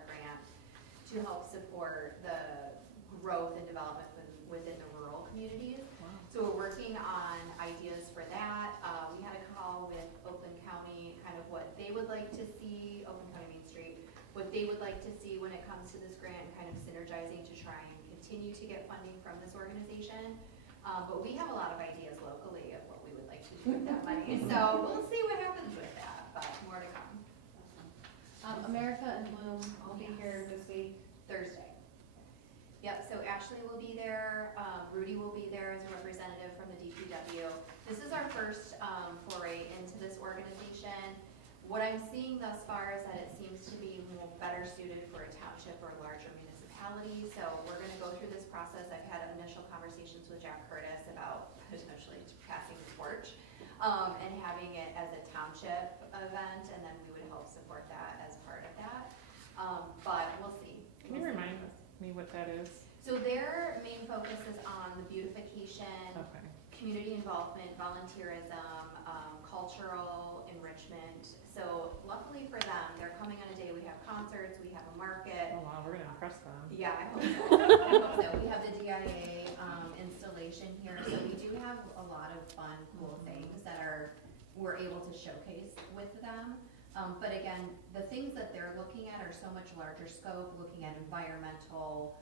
grant to help support the growth and development within the rural communities. Wow. So we're working on ideas for that. We had a call with Oakland County, kind of what they would like to see, Oakland County Main Street, what they would like to see when it comes to this grant, and kind of synergizing to try and continue to get funding from this organization. But we have a lot of ideas locally of what we would like to do with that money. So we'll see what happens with that, but more to come. America and Bloom will be here this week. Thursday. Yep, so Ashley will be there, Rudy will be there as a representative from the DPW. This is our first foray into this organization. What I'm seeing thus far is that it seems to be better suited for a township or larger municipality. So we're gonna go through this process. I've had initial conversations with Jack Curtis about potentially passing the torch, and having it as a township event, and then we would help support that as part of that. But we'll see. Can you remind me what that is? So their main focus is on the beautification, Okay. community involvement, volunteerism, cultural enrichment. So luckily for them, they're coming on a day, we have concerts, we have a market. Oh wow, we're gonna impress them. Yeah, I hope so. I hope so. We have the DIA installation here, so we do have a lot of fun, cool things that we're able to showcase with them. But again, the things that they're looking at are so much larger scope, looking at environmental,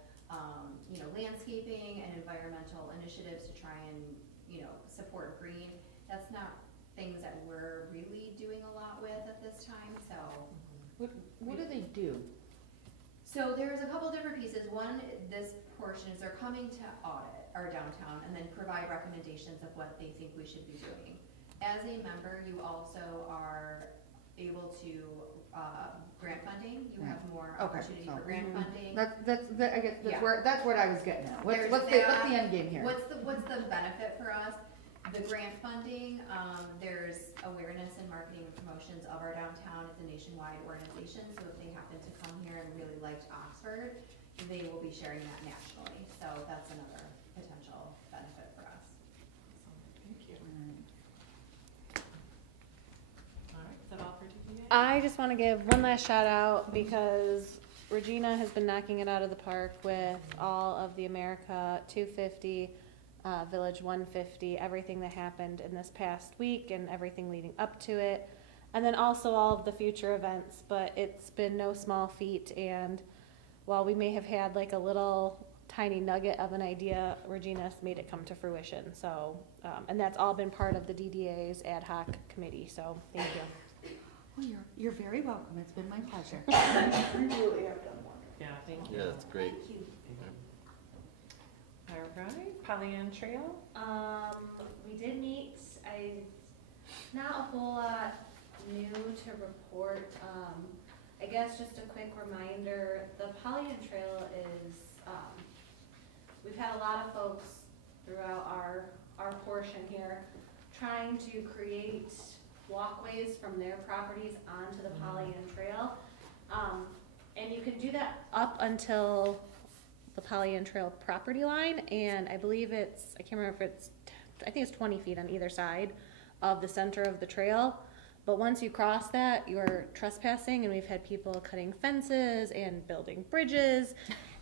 landscaping and environmental initiatives to try and, support green. That's not things that we're really doing a lot with at this time, so. What do they do? So there's a couple different pieces. One, this portion is they're coming to audit our downtown and then provide recommendations of what they think we should be doing. As a member, you also are able to, grant funding, you have more opportunity for grant funding. I guess Yeah. that's what I was getting at. There's What's the end game here? What's the benefit for us? The grant funding, there's awareness and marketing and promotions of our downtown. It's a nationwide organization, so if they happen to come here and really liked Oxford, they will be sharing that nationally. So that's another potential benefit for us. Thank you. All right, is that all for TPA? I just want to give one last shout out because Regina has been knocking it out of the park with all of the America 250, Village 150, everything that happened in this past week and everything leading up to it. And then also all of the future events, but it's been no small feat. And while we may have had like a little tiny nugget of an idea, Regina's made it come to fruition. So, and that's all been part of the DDA's ad hoc committee. So thank you. Well, you're very welcome. It's been my pleasure. We really have done one. Yeah, thank you. Yeah, that's great. All right, Pollyant Trail. We did meet. Not a whole lot new to report. I guess just a quick reminder, the Pollyant Trail is, we've had a lot of folks throughout our portion here trying to create walkways from their properties onto the Pollyant Trail. And you can do that up until the Pollyant Trail property line, and I believe I can't remember if I think it's 20 feet on either side of the center of the trail. But once you cross that, you're trespassing, and we've had people cutting fences and building bridges.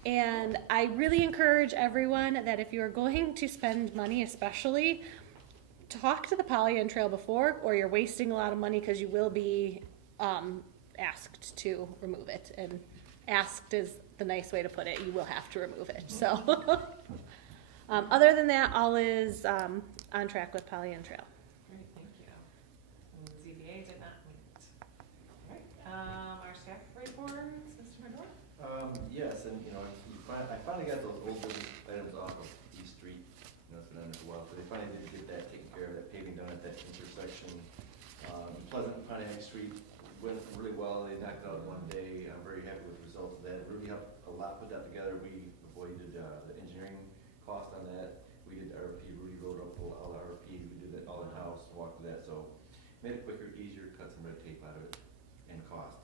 And I really encourage everyone that if you're going to spend money, especially, talk to the Pollyant Trail before, or you're wasting a lot of money because you will be asked to remove it. And asked is the nice way to put it. You will have to remove it. So, other than that, all is on track with Pollyant Trail. Great, thank you. And the ZBA did not meet. All right, our staff reports, Mr. Madore? Yes, and I finally got those old business items off of East Street. It's been under a while, so they finally did get that taken care of, that paving done at that intersection. Pleasant and Pontiac Street went really well. They knocked it out in one day. I'm very happy with the results of that. It really helped a lot put that together. We avoided the engineering cost on that. We did RFP, Rudy wrote up all the RFPs. We did that all in-house, walked with that, so made it quicker, easier, cut some red tape out of it, and cost.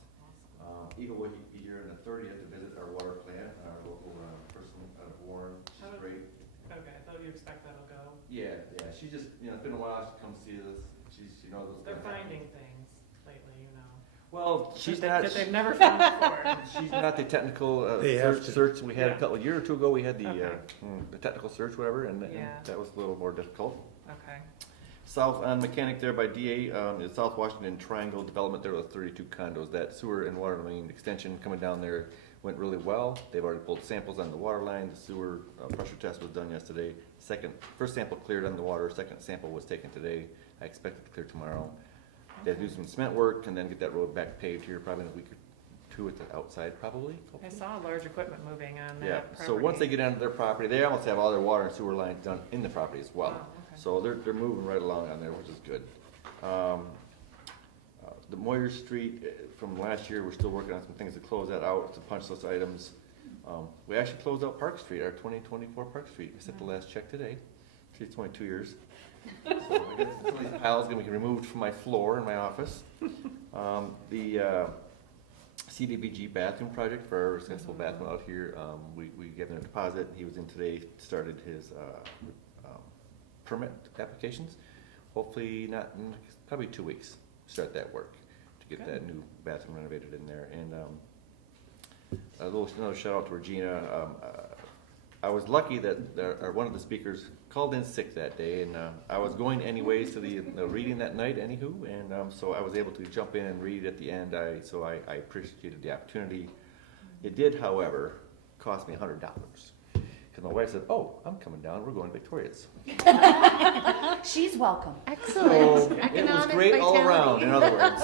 Eva will be here on the 30th to visit our water plant, our local person out of Warren. She's great. Okay, I thought you expect that'll go. Yeah, she just, it's been a while, she comes see us. She knows what's They're going on. finding things lately, Well, she's that not. they've never found before. She's not the technical They have to. search we had Yeah. a couple of years or two ago. We had the Okay. the technical search, whatever, and Yeah. that was a little more difficult. Okay. South on Mechanic there by DA is South Washington Triangle Development there with 32 condos. That sewer and water main extension coming down there went really well. They've already pulled samples on the water line. The sewer pressure test was done yesterday. First sample cleared on the water. Second sample was taken today. I expect it to clear tomorrow. They have to do some cement work and then get that road back paved here probably in a week or two at the outside probably. I Hopefully. saw large equipment moving on Yeah, that property. so once they get onto their property, they almost have all their water and sewer lines done in the property as well. Oh, okay. So they're moving right along on there, which is good. The Moyer Street, from last year, we're still working on some things to close that out, some punch list items. We actually closed out Park Street, our 2024 Park Street. I sent the last check today. It's only 2 years. So I guess some of these piles gonna be removed from my floor in my office. The CDBG bathroom project for our accessible bathroom out here, we gave him a deposit. He was in today, started his permit applications. Hopefully not, probably 2 weeks, start that work to get that new bathroom renovated in there. And another shout out to Regina. I was lucky that one of the speakers called in sick that day, and I was going anyways to the reading that night anywho, and so I was able to jump in and read at the end. So I appreciated the opportunity. It did, however, cost me $100. Because my wife said, "Oh, I'm coming down. We're going to Victoria's." She's welcome. Excellent. So it was Economic great all around, vitality. in other words.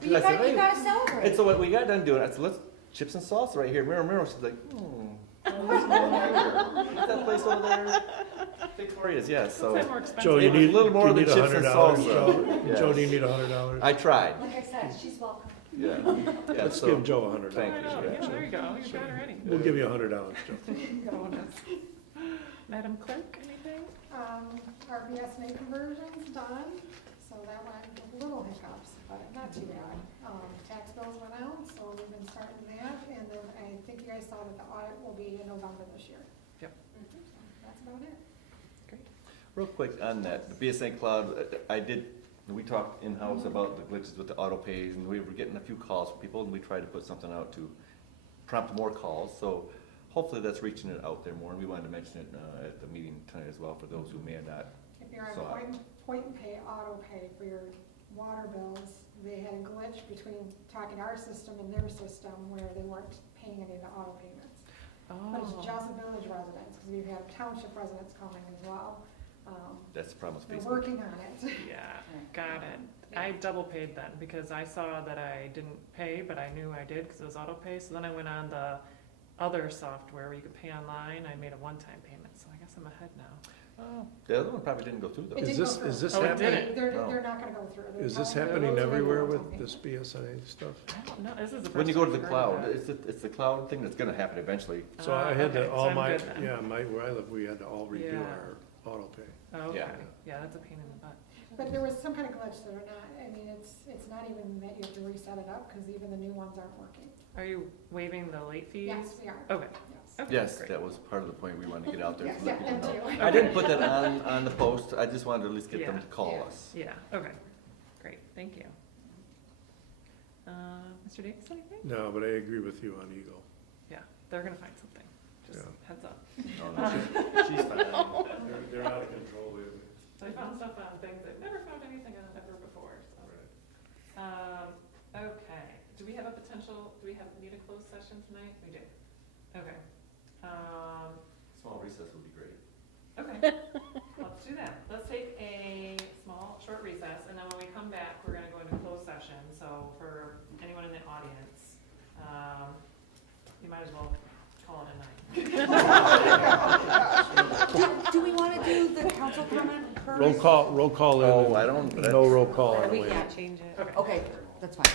You gotta celebrate. And so what we got done doing, I said, let's chips and salsa right here. Mira, she's like, what's that place over there? Victoria's, yes. So It's more expensive. Joe, you it was need a little more you than need chips and $100, salsa. Joe? Yes. Joe, do you need $100? I tried. Like I said, she's welcome. Yeah. Yeah, Let's so- give Joe $100. Thank you. Yeah, Yeah. there you go, you got it ready. We'll give you $100, Joe. Madam Clerk, anything? Our BSNA conversion's done, so that went with little hiccups, but not too bad. Tax bills went out, so we've been starting that, and then I think you guys saw that the audit will be in November this year. Yep. So that's about it. Real quick on that, the BSA Cloud, we talked in-house about the glitches with the auto pays, and we were getting a few calls from people, and we tried to put something out to prompt more calls. So hopefully that's reaching it out there more, and we wanted to mention it at the meeting tonight as well for those who may have not. If you're So on point and pay auto pay for your water bills, they had a glitch between talking our system and their system where they weren't paying any of the auto payments. But it's just village residents, because we've had township residents coming as well. That's the problem with They're Facebook. working on it. Yeah, got it. I double paid then because I saw that I didn't pay, but I knew I did because it was auto pay. So then I went on the other software where you could pay online. I made a one-time payment, so I guess I'm ahead now. Oh, the other one probably didn't go through though. It Is didn't this- go through. is this Oh, it happening? didn't? They're not gonna go through. They're Is this telling you happening those are everywhere gonna with go this BSNA stuff? I don't know, this is the first When you go to time the I've heard of cloud, that. it's the cloud thing that's gonna happen eventually. So I had okay, to, so all I'm my, good then. where I live, we had to all redo Yeah. our auto pay. Oh, okay, Yeah. yeah, that's a pain in the butt. But there was some kind of glitch that are not, I mean, it's not even that you have to reset it up, because even the new ones aren't working. Are you waiving the late fees? Yes, we are. Okay. Yes. Okay, Yes, great. that was part of the point we wanted to get out there. Yes, to let yeah, people them know. too. I didn't put that on the post, I just wanted to at least get them Yeah. to call Yeah. us. Yeah, okay, great, thank you. Mr. Davis, anything? No, but I agree with you on Eagle. Yeah, they're gonna find something, just Yeah. heads up. No, no, she's fine. They're out of control, really. I found stuff on things I've never found anything on ever before, so. Okay, do we need a closed session tonight? We do. Okay. Small recess would be great. Okay, let's do that. Let's take a small, short recess, and then when we come back, we're gonna go into closed session. So for anyone in the audience, you might as well call it a night. Do we wanna do the council comment first? Roll call in. Oh, and I don't- No roll call on the We way. can't. Change it. Okay, Okay, that's fine.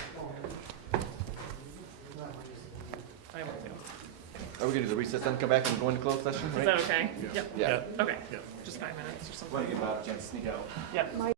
I will do. Are we gonna do the recess then come back and go into closed session, Is right? that okay? Yeah. Yep, Yeah. okay, Yeah. just 5 minutes or something. Want to give Bob a chance to sneak out? Yep.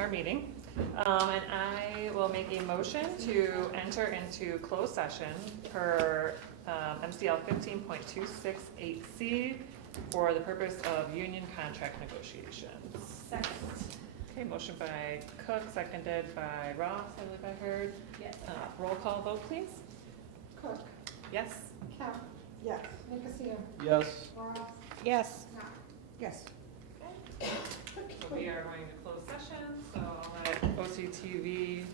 our meeting. And I will make a motion to enter into closed session per MCL 15.268C for the purpose of union contract negotiations. Second. Okay, motion by Cooke, seconded by Ross, I believe I heard. Yes. Roll call vote, please. Cooke. Yes? Kemp. Yes. Nicosia. Yes. Ross. Yes. Nock. Yes. So we are going to close session, so I'll let OCTV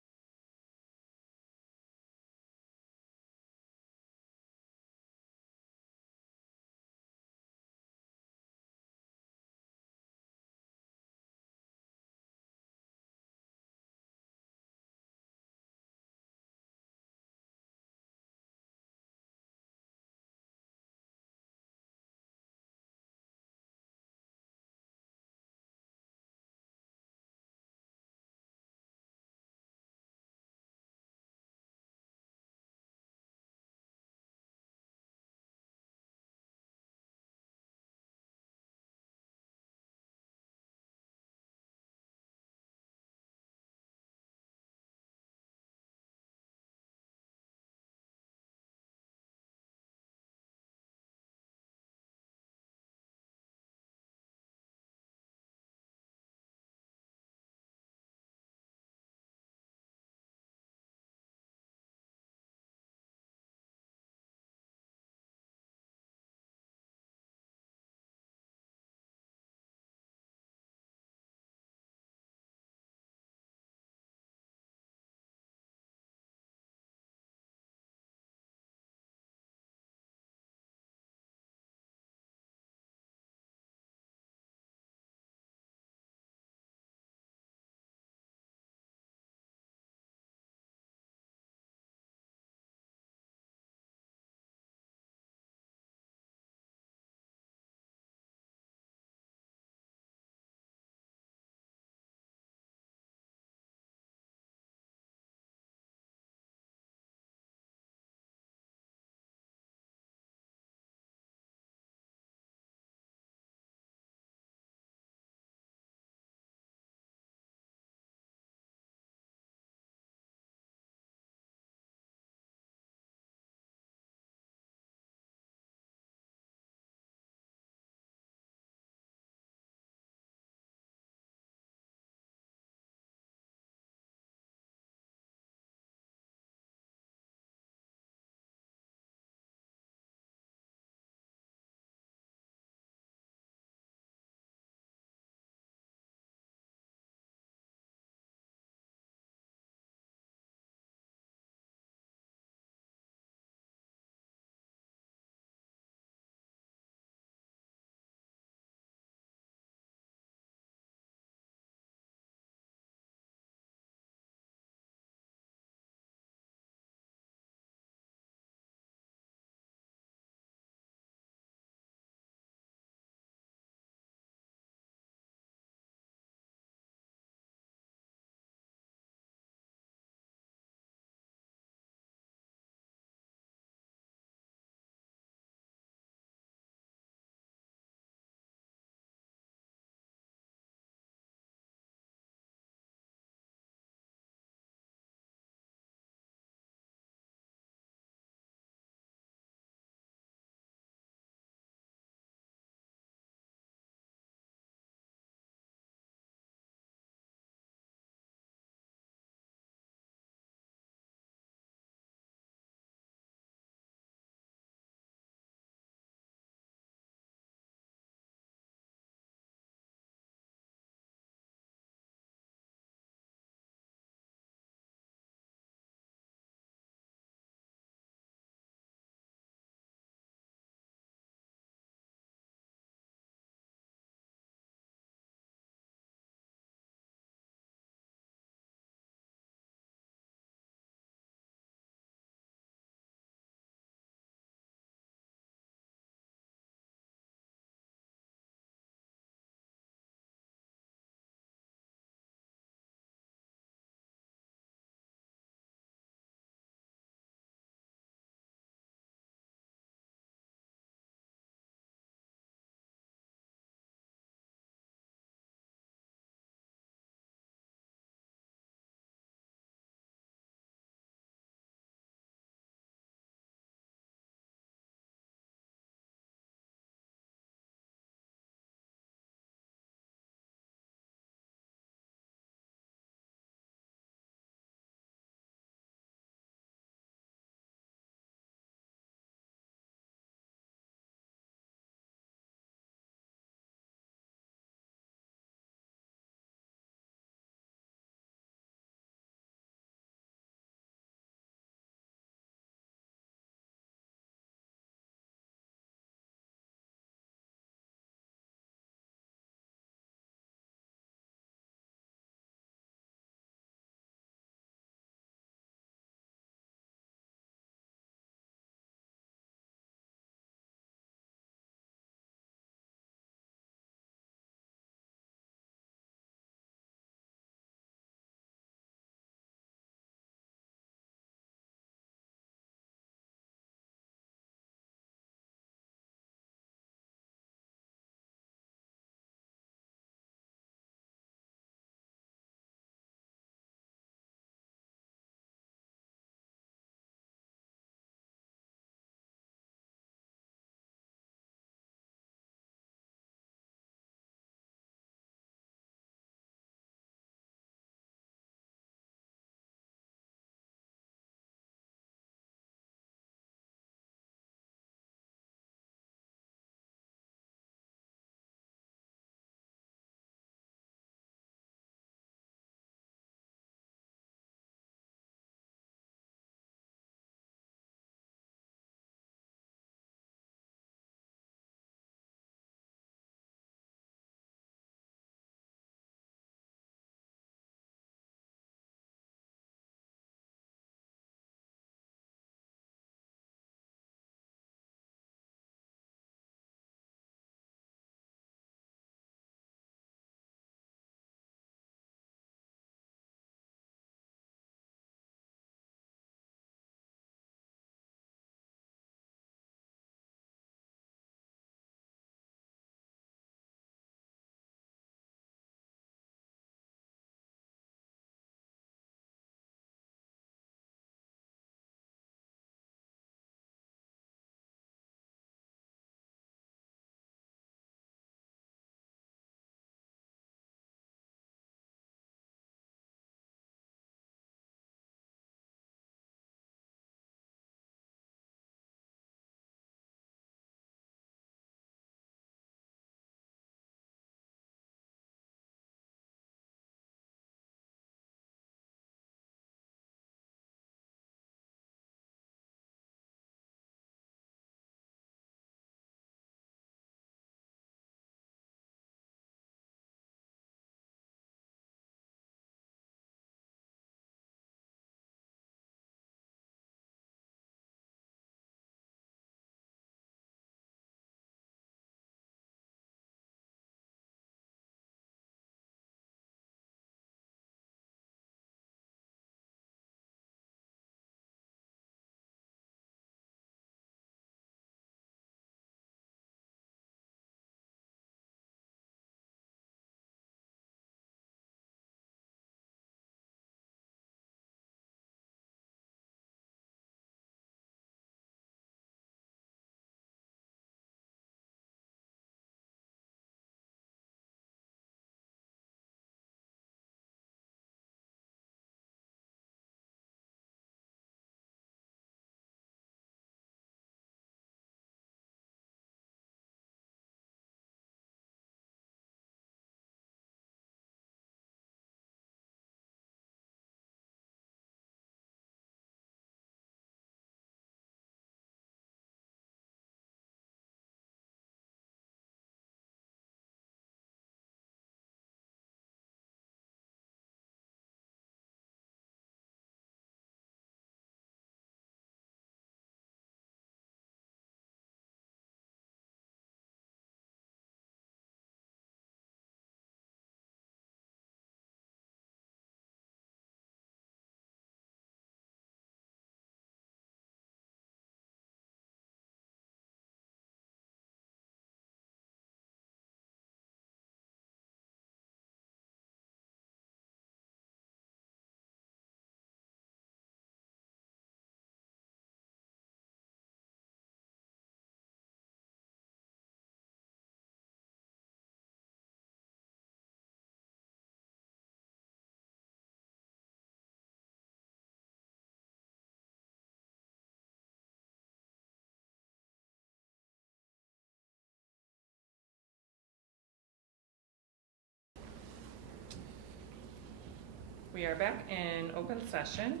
We are back in open session.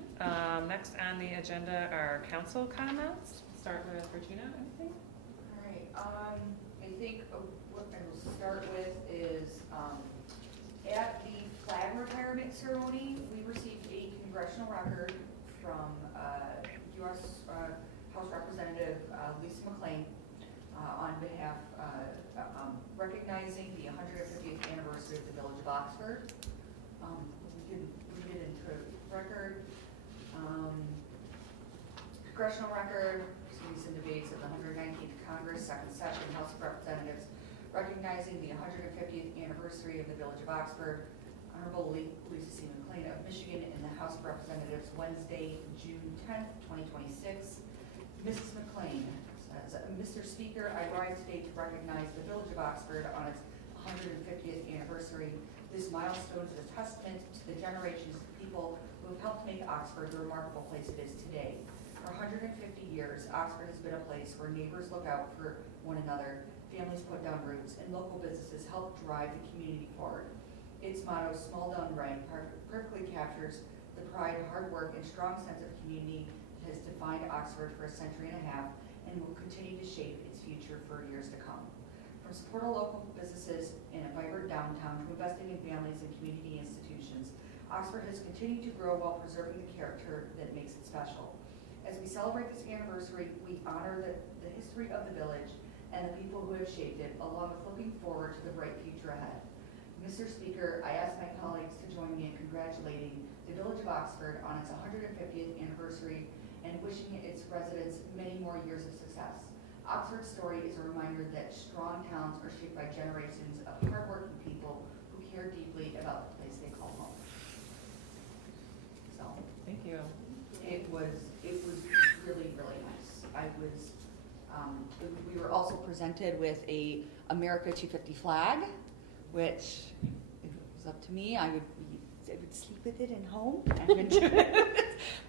Next on the agenda are council comments. Start with Regina, anything? All right, I think what I will start with is, at the flag retirement ceremony, we received a congressional record from, U.S. House Representative, Lisa McClain, on behalf, recognizing the 150th anniversary of the Village of Oxford. We can read it into record. Congressional record, recent debates of the 119th Congress, Second Session, House of Representatives, recognizing the 150th anniversary of the Village of Oxford. Honorable Lisa C. McClain of Michigan in the House of Representatives, Wednesday, June 10th, 2026. Mrs. McClain says, Mr. Speaker, I rise today to recognize the Village of Oxford on its 150th anniversary. This milestone is a testament to the generations of people who have helped make Oxford the remarkable place it is today. For 150 years, Oxford has been a place where neighbors look out for one another, families put down roots, and local businesses help drive the community forward. Its motto, small done right, perfectly captures the pride, hard work, and strong sense of community that has defined Oxford for a century and a half and will continue to shape its future for years to come. From supporting local businesses in a vibrant downtown to investing in families and community institutions, Oxford has continued to grow while preserving the character that makes it special. As we celebrate this anniversary, we honor the history of the village and the people who have shaped it, along with looking forward to the bright future ahead. Mr. Speaker, I ask my colleagues to join me in congratulating the Village of Oxford on its 150th anniversary and wishing its residents many more years of success. Oxford's story is a reminder that strong towns are shaped by generations of hardworking people who care deeply about the place they call home. So, Thank you. it was really, really nice. We were also presented with a America 250 flag, which, if it was up to me, I would sleep with it in home.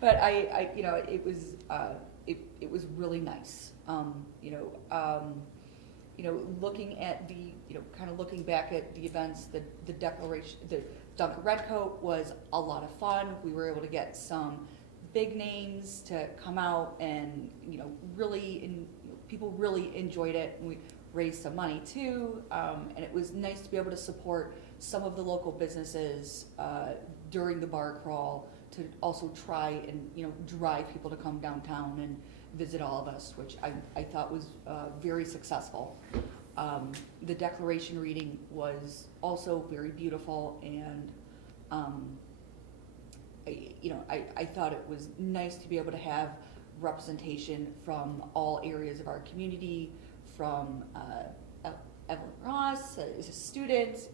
But it was really nice. Looking at looking back at the events, the declaration, the Dunker Redcoat was a lot of fun. We were able to get some big names to come out and, people really enjoyed it. And we raised some money too. And it was nice to be able to support some of the local businesses during the bar crawl to also try and, drive people to come downtown and visit all of us, which I thought was very successful. The declaration reading was also very beautiful, and I thought it was nice to be able to have representation from all areas of our community, from Evelyn Ross as a student,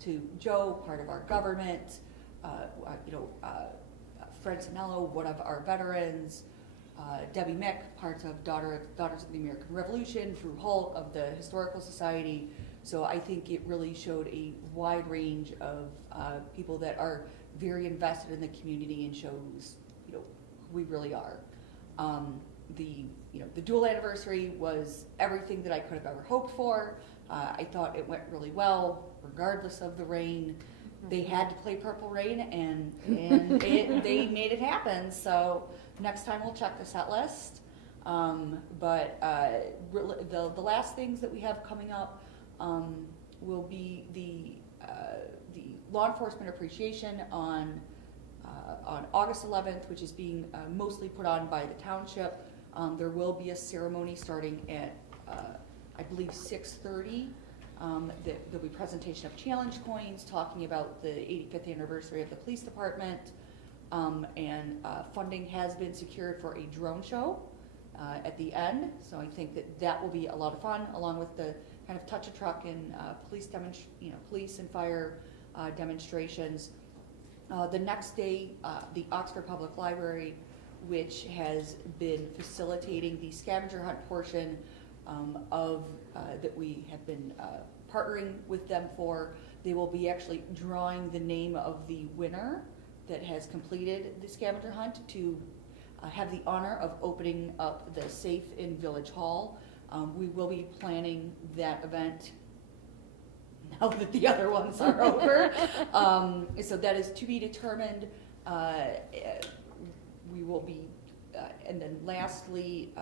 to Joe, part of our government, Fred Sinello, one of our veterans, Debbie Mick, part of Daughters of the American Revolution, Drew Holt of the Historical Society. So I think it really showed a wide range of people that are very invested in the community and shows, who we really are. The dual anniversary was everything that I could have ever hoped for. I thought it went really well, regardless of the rain. They had to play Purple Rain, and they made it happen. So next time we'll check the set list. But the last things that we have coming up will be the Law Enforcement Appreciation on August 11th, which is being mostly put on by the township. There will be a ceremony starting at I believe 6:30. There'll be presentation of challenge coins talking about the 85th anniversary of the police department, and funding has been secured for a drone show at the end. So I think that will be a lot of fun, along with the kind of touch a truck and police and fire demonstrations. The next day, the Oxford Public Library, which has been facilitating the scavenger hunt portion of that we have been partnering with them for. They will be actually drawing the name of the winner that has completed the scavenger hunt to have the honor of opening up the safe in Village Hall. We will be planning that event now that the other ones are over. So that is to be determined. We will be, and then lastly,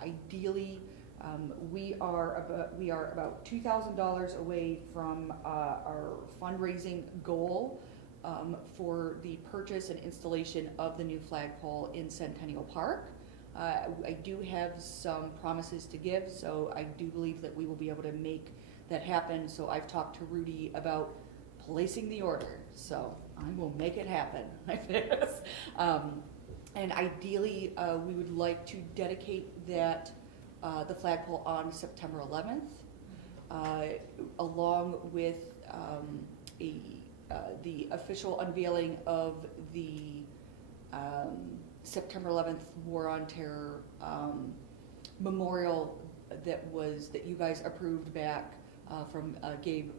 ideally, we are about $2,000 away from our fundraising goal for the purchase and installation of the new flagpole in Centennial Park. I do have some promises to give, so I do believe that we will be able to make that happen. So I've talked to Rudy about placing the order, so I will make it happen like this. And ideally, we would like to dedicate that the flagpole on September 11th, along with the official unveiling of the September 11th War on Terror memorial that you guys approved back from Gabe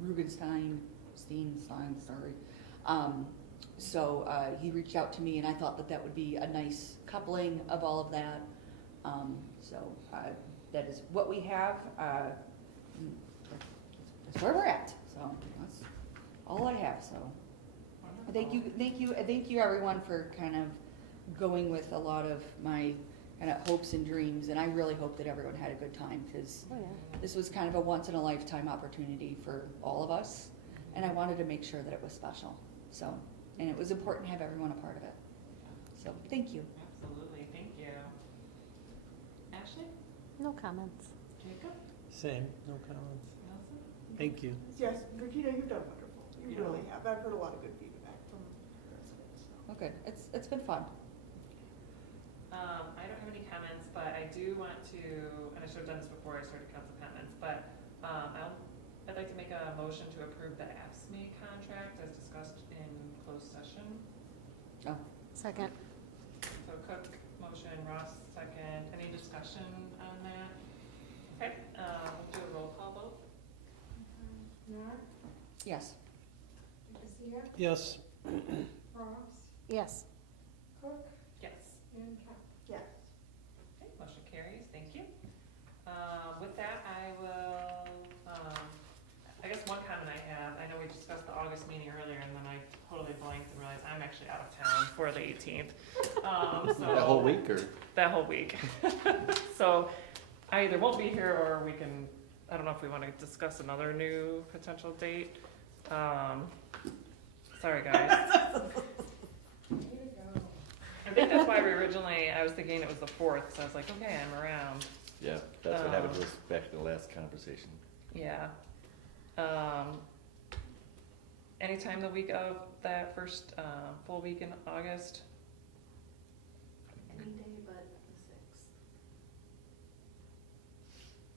Rubenstein, sorry. So he reached out to me, and I thought that would be a nice coupling of all of that. So that is what we have. That's where we're at. So that's all I have. So thank you everyone for kind of going with a lot of my kind of hopes and dreams, and I really hope that everyone had a good time, because this was kind of a once in a lifetime opportunity for all of us, and I wanted to make sure that it was special. So, and it was important to have everyone a part of it. So thank you. Absolutely, thank you. Ashley? No comments. Jacob? Same, no comments. Allison? Thank you. Yes, Regina, you've done wonderful. You Yeah. really have. I've heard a lot of good feedback from residents. So. Okay, it's been fun. I don't have any comments, but I do want to, and I should have done this before I started council comments, but I'd like to make a motion to approve the AFSCME contract as discussed in closed session. Oh, Second. So Cooke, motion, Ross, second. Any discussion on that? Okay, we'll do a roll call vote. Nock, yes. Nicosia, Yes. Ross, Yes. Cooke, Yes. and Kemp. Yes. Okay, motion carries, thank you. With that, I will, I guess one comment I have, I know we discussed the August meeting earlier, and then I totally blanked and realized I'm actually out of town for the 18th. So That whole week, or? That whole week. So I either won't be here, or we can, I don't know if we want to discuss another new potential date. Sorry, guys. There you go. I think that's why I was thinking it was the 4th, so I was like, okay, I'm around. Yeah, that's what happened to us back in the last conversation. Yeah. Anytime the week of that first full week in August. Any day but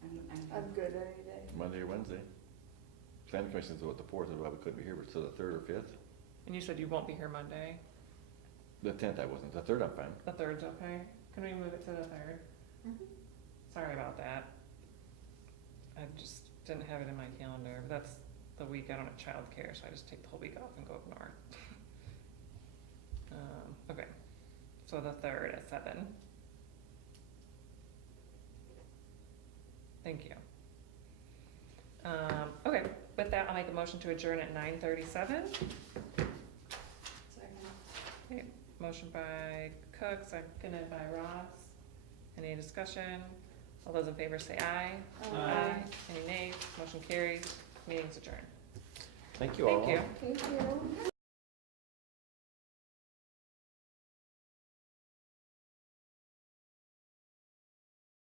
the 6th. I'm good any day. Monday or Wednesday. Planning commission is what the 4th is, why we couldn't be here, but so the 3rd or 5th. And you said you won't be here Monday. The 10th I wasn't, the 3rd I'm fine. The 3rd's okay? Can we move it to the 3rd? Mhm. Sorry about that. I just didn't have it in my calendar. But that's the week I don't have childcare, so I just take the whole week off and go up north. Okay, so the 3rd at 7. Thank you. Okay, with that, I'll make a motion to adjourn at 9:37. Second. Okay, motion by Cooke, seconded by Ross. Any discussion? All those in favor say aye. Aye. Any nays? Motion carries. Meeting's adjourned. Thank you all. Thank you. Thank you.